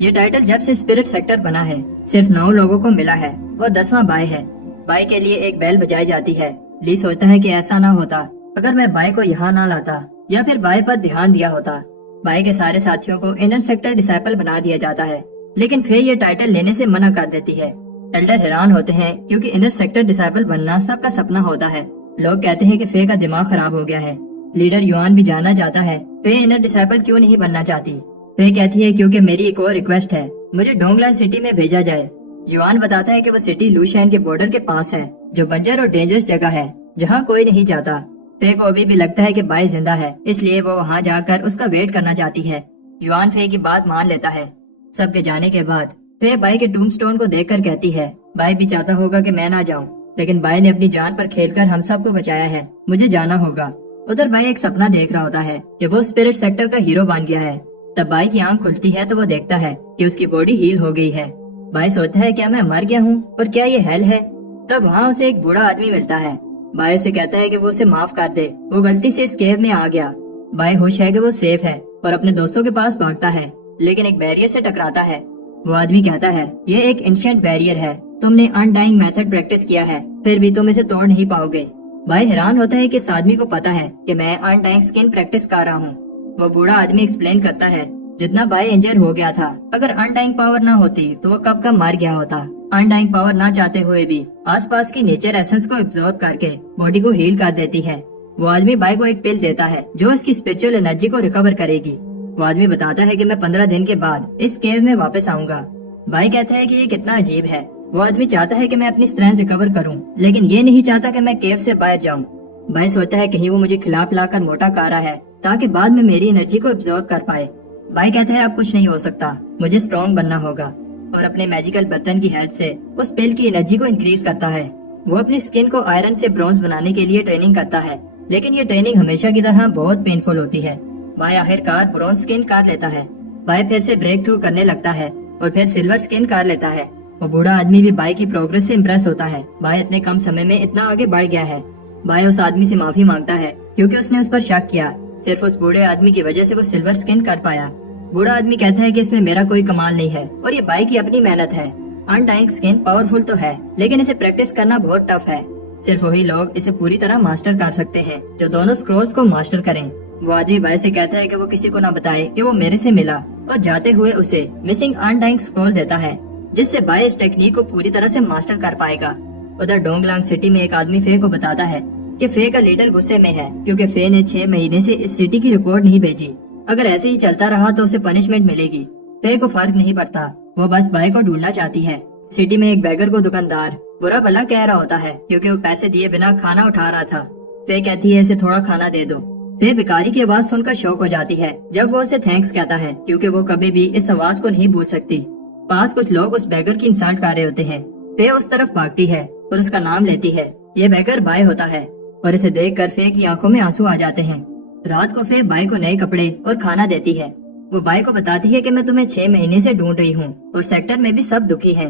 یہ ٹائٹل جب سے اسپرٹ سیکٹر بنا ہے صرف 9 لوگوں کو ملا ہے، وہ 10واں بھائی ہے۔ بھائی کے لیے ایک بیل بجائی جاتی ہے۔ لی سوچتا ہے کہ ایسا نہ ہوتا اگر میں بھائی کو یہاں نہ لاتا یا پھر بھائی پر دھیان دیا ہوتا۔ بھائی کے سارے ساتھیوں کو انر سیکٹر ڈسائپل بنا دیا جاتا ہے، لیکن فے یہ ٹائٹل لینے سے منع کر دیتی ہے۔ ایلڈر حیران ہوتے ہیں کیونکہ انر سیکٹر ڈسائپل بننا سب کا سپنا ہوتا ہے۔ لوگ کہتے ہیں کہ فے کا دماغ خراب ہو گیا ہے۔ لیڈر یوان بھی جاننا چاہتا ہے فے انر ڈسائپل کیوں نہیں بننا چاہتی۔ فے کہتی ہے کیونکہ میری ایک اور ریکویسٹ ہے، مجھے ڈونگ لینڈ سٹی میں بھیجا جائے۔ یوان بتاتا ہے کہ وہ سٹی لوشین کے بارڈر کے پاس ہے جو بنجر اور ڈینجرس جگہ ہے جہاں کوئی نہیں جاتا۔ فے کو ابھی بھی لگتا ہے کہ بھائی زندہ ہے، اس لیے وہ وہاں جا کر اس کا ویٹ کرنا چاہتی ہے۔ یوان فے کی بات مان لیتا ہے۔ سب کے جانے کے بعد فے بھائی کے ٹوم سٹون کو دیکھ کر کہتی ہے بھائی بھی چاہتا ہوگا کہ میں نہ جاؤں، لیکن بھائی نے اپنی جان پر کھیل کر ہم سب کو بچایا ہے، مجھے جانا ہوگا۔ ادھر بھائی ایک سپنا دیکھ رہا ہوتا ہے کہ وہ اسپرٹ سیکٹر کا ہیرو بن گیا ہے۔ تب بھائی کی آنکھ کھلتی ہے تو وہ دیکھتا ہے کہ اس کی باڈی ہیل ہو گئی ہے۔ بھائی سوچتا ہے کیا میں مر گیا ہوں اور کیا یہ ہیل ہے؟ تب وہاں اسے ایک بوڑھا آدمی ملتا ہے۔ بھائی اسے کہتا ہے کہ وہ اسے معاف کر دے، وہ غلطی سے اس کیو میں آ گیا۔ بھائی ہوش ہے کہ وہ سیف ہے اور اپنے دوستوں کے پاس بھاگتا ہے، لیکن ایک بیریئر سے ٹکراتا ہے۔ وہ آدمی کہتا ہے یہ ایک اینشینٹ بیریئر ہے، تم نے انڈائنگ میتھڈ پریکٹس کیا ہے پھر بھی تم اسے توڑ نہیں پاؤ گے۔ بھائی حیران ہوتا ہے کہ اس آدمی کو پتا ہے کہ میں انڈائنگ سکن پریکٹس کر رہا ہوں۔ وہ بوڑھا آدمی ایکسپلین کرتا ہے جتنا بھائی انجر ہو گیا تھا، اگر انڈائنگ پاور نہ ہوتی تو وہ کب کا مر گیا ہوتا۔ انڈائنگ پاور نہ چاہتے ہوئے بھی آس پاس کی نیچر ایسنس کو ابزورب کر کے باڈی کو ہیل کر دیتی ہے۔ وہ آدمی بھائی کو ایک پل دیتا ہے جو اس کی اسپرچل انرجی کو ریکور کرے گی۔ وہ آدمی بتاتا ہے کہ میں 15 دن کے بعد اس کیو میں واپس آؤں گا۔ بھائی کہتا ہے کہ یہ کتنا عجیب ہے۔ وہ آدمی چاہتا ہے کہ میں اپنی اسٹرینتھ ریکور کروں، لیکن یہ نہیں چاہتا کہ میں کیو سے باہر جاؤں۔ بھائی سوچتا ہے کہیں وہ مجھے کھلا پلا کر موٹا کر رہا ہے تاکہ بعد میں میری انرجی کو ابزورب کر پائے۔ بھائی کہتا ہے اب کچھ نہیں ہو سکتا، مجھے اسٹرانگ بننا ہوگا، اور اپنے میجیکل برتن کی ہیلپ سے اس پل کی انرجی کو انکریز کرتا ہے۔ وہ اپنی سکن کو آئرن سے برونز بنانے کے لیے ٹریننگ کرتا ہے، لیکن یہ ٹریننگ ہمیشہ کی طرح بہت پینفل ہوتی ہے۔ بھائی آخر کار برونز سکن کر لیتا ہے۔ بھائی پھر سے بریک تھرو کرنے لگتا ہے اور پھر سلور سکن کر لیتا ہے۔ وہ بوڑھا آدمی بھی بھائی کی پروگرس سے امپریس ہوتا ہے۔ بھائی اتنے کم سمے میں اتنا آگے بڑھ گیا ہے۔ بھائی اس آدمی سے معافی مانگتا ہے کیونکہ اس نے اس پر شک کیا، صرف اس بوڑھے آدمی کی وجہ سے وہ سلور سکن کر پایا۔ بوڑھا آدمی کہتا ہے کہ اس میں میرا کوئی کمال نہیں ہے اور یہ بھائی کی اپنی محنت ہے۔ انڈائنگ سکن پاورفل تو ہے لیکن اسے پریکٹس کرنا بہت ٹف ہے، صرف وہی لوگ اسے پوری طرح ماسٹر کر سکتے ہیں جو دونوں سکرولز کو ماسٹر کریں۔ وہ آدمی بھائی سے کہتا ہے کہ وہ کسی کو نہ بتائے کہ وہ میرے سے ملا، اور جاتے ہوئے اسے مسنگ انڈائنگ سکرول دیتا ہے جس سے بھائی اس ٹیکنیک کو پوری طرح سے ماسٹر کر پائے گا۔ ادھر ڈونگ لانگ سٹی میں ایک آدمی فے کو بتاتا ہے کہ فے کا لیڈر غصے میں ہے کیونکہ فے نے 6 مہینے سے اس سٹی کی رپورٹ نہیں بھیجی۔ اگر ایسے ہی چلتا رہا تو اسے پنشمنٹ ملے گی۔ فے کو فرق نہیں پڑتا، وہ بس بھائی کو ڈھونڈنا چاہتی ہے۔ سٹی میں ایک بیگر کو دکاندار برا بھلا کہہ رہا ہوتا ہے کیونکہ وہ پیسے دیے بنا کھانا اٹھا رہا تھا۔ فے کہتی ہے اسے تھوڑا کھانا دے دو۔ فے بھکاری کی آواز سن کر شوق ہو جاتی ہے جب وہ اسے تھینکس کہتا ہے کیونکہ وہ کبھی بھی اس آواز کو نہیں بھول سکتی۔ پاس کچھ لوگ اس بیگر کی انسلٹ کر رہے ہوتے ہیں۔ فے اس طرف بھاگتی ہے اور اس کا نام لیتی ہے۔ یہ بیگر بھائی ہوتا ہے اور اسے دیکھ کر فے کی آنکھوں میں آنسو آ جاتے ہیں۔ رات کو فے بھائی کو نئے کپڑے اور کھانا دیتی ہے۔ وہ بھائی کو بتاتی ہے کہ میں تمہیں 6 مہینے سے ڈھونڈ رہی ہوں اور سیکٹر میں بھی سب دکھی ہیں۔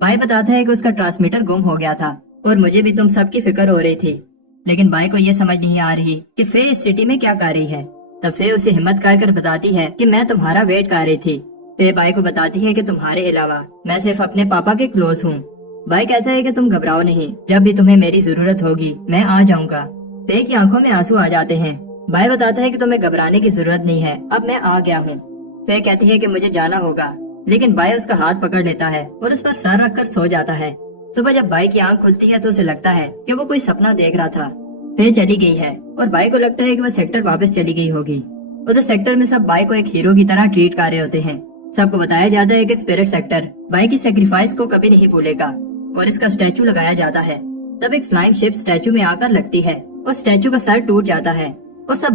بھائی بتاتا ہے کہ اس کا ٹرانسمیٹر گم ہو گیا تھا اور مجھے بھی تم سب کی فکر ہو رہی تھی۔ لیکن بائی کو یہ سمجھ نہیں آ رہی کہ فے اس سٹی میں کیا کر رہی ہے۔ تب فے اسے ہمت کر بتاتی ہے کہ میں تمہارا ویٹ کر رہی تھی۔ فے بائی کو بتاتی ہے کہ تمہارے علاوہ میں صرف اپنے پاپا کے کلوز ہوں۔ بائی کہتا ہے کہ تم گھبراؤ نہیں، جب بھی تمہیں میری ضرورت ہوگی میں آ جاؤں گا۔ فے کی آنکھوں میں آنسو آ جاتے ہیں۔ بائی بتاتا ہے کہ تمہیں گھبرانے کی ضرورت نہیں ہے، اب میں آ گیا ہوں۔ فے کہتی ہے کہ مجھے جانا ہوگا، لیکن بائی اس کا ہاتھ پکڑ لیتا ہے اور اس پر سر رکھ کر سو جاتا ہے۔ صبح جب بائی کی آنکھ کھلتی ہے تو اسے لگتا ہے کہ وہ کوئی سپنا دیکھ رہا تھا۔ فے چلی گئی ہے اور بائی کو لگتا ہے کہ وہ سیکٹر واپس چلی گئی ہوگی۔ ادھر سیکٹر میں سب بائی کو ایک ہیرو کی طرح ٹریٹ کر رہے ہوتے ہیں۔ سب کو بتایا جاتا ہے کہ اسپرٹ سیکٹر بائی کی سیکریفائس کو کبھی نہیں بھولے گا اور اس کا اسٹیچو لگایا جاتا ہے۔ تب ایک فلائنگ شپ اسٹیچو میں آ کر لگتی ہے اور اسٹیچو کا سر ٹوٹ جاتا ہے اور سب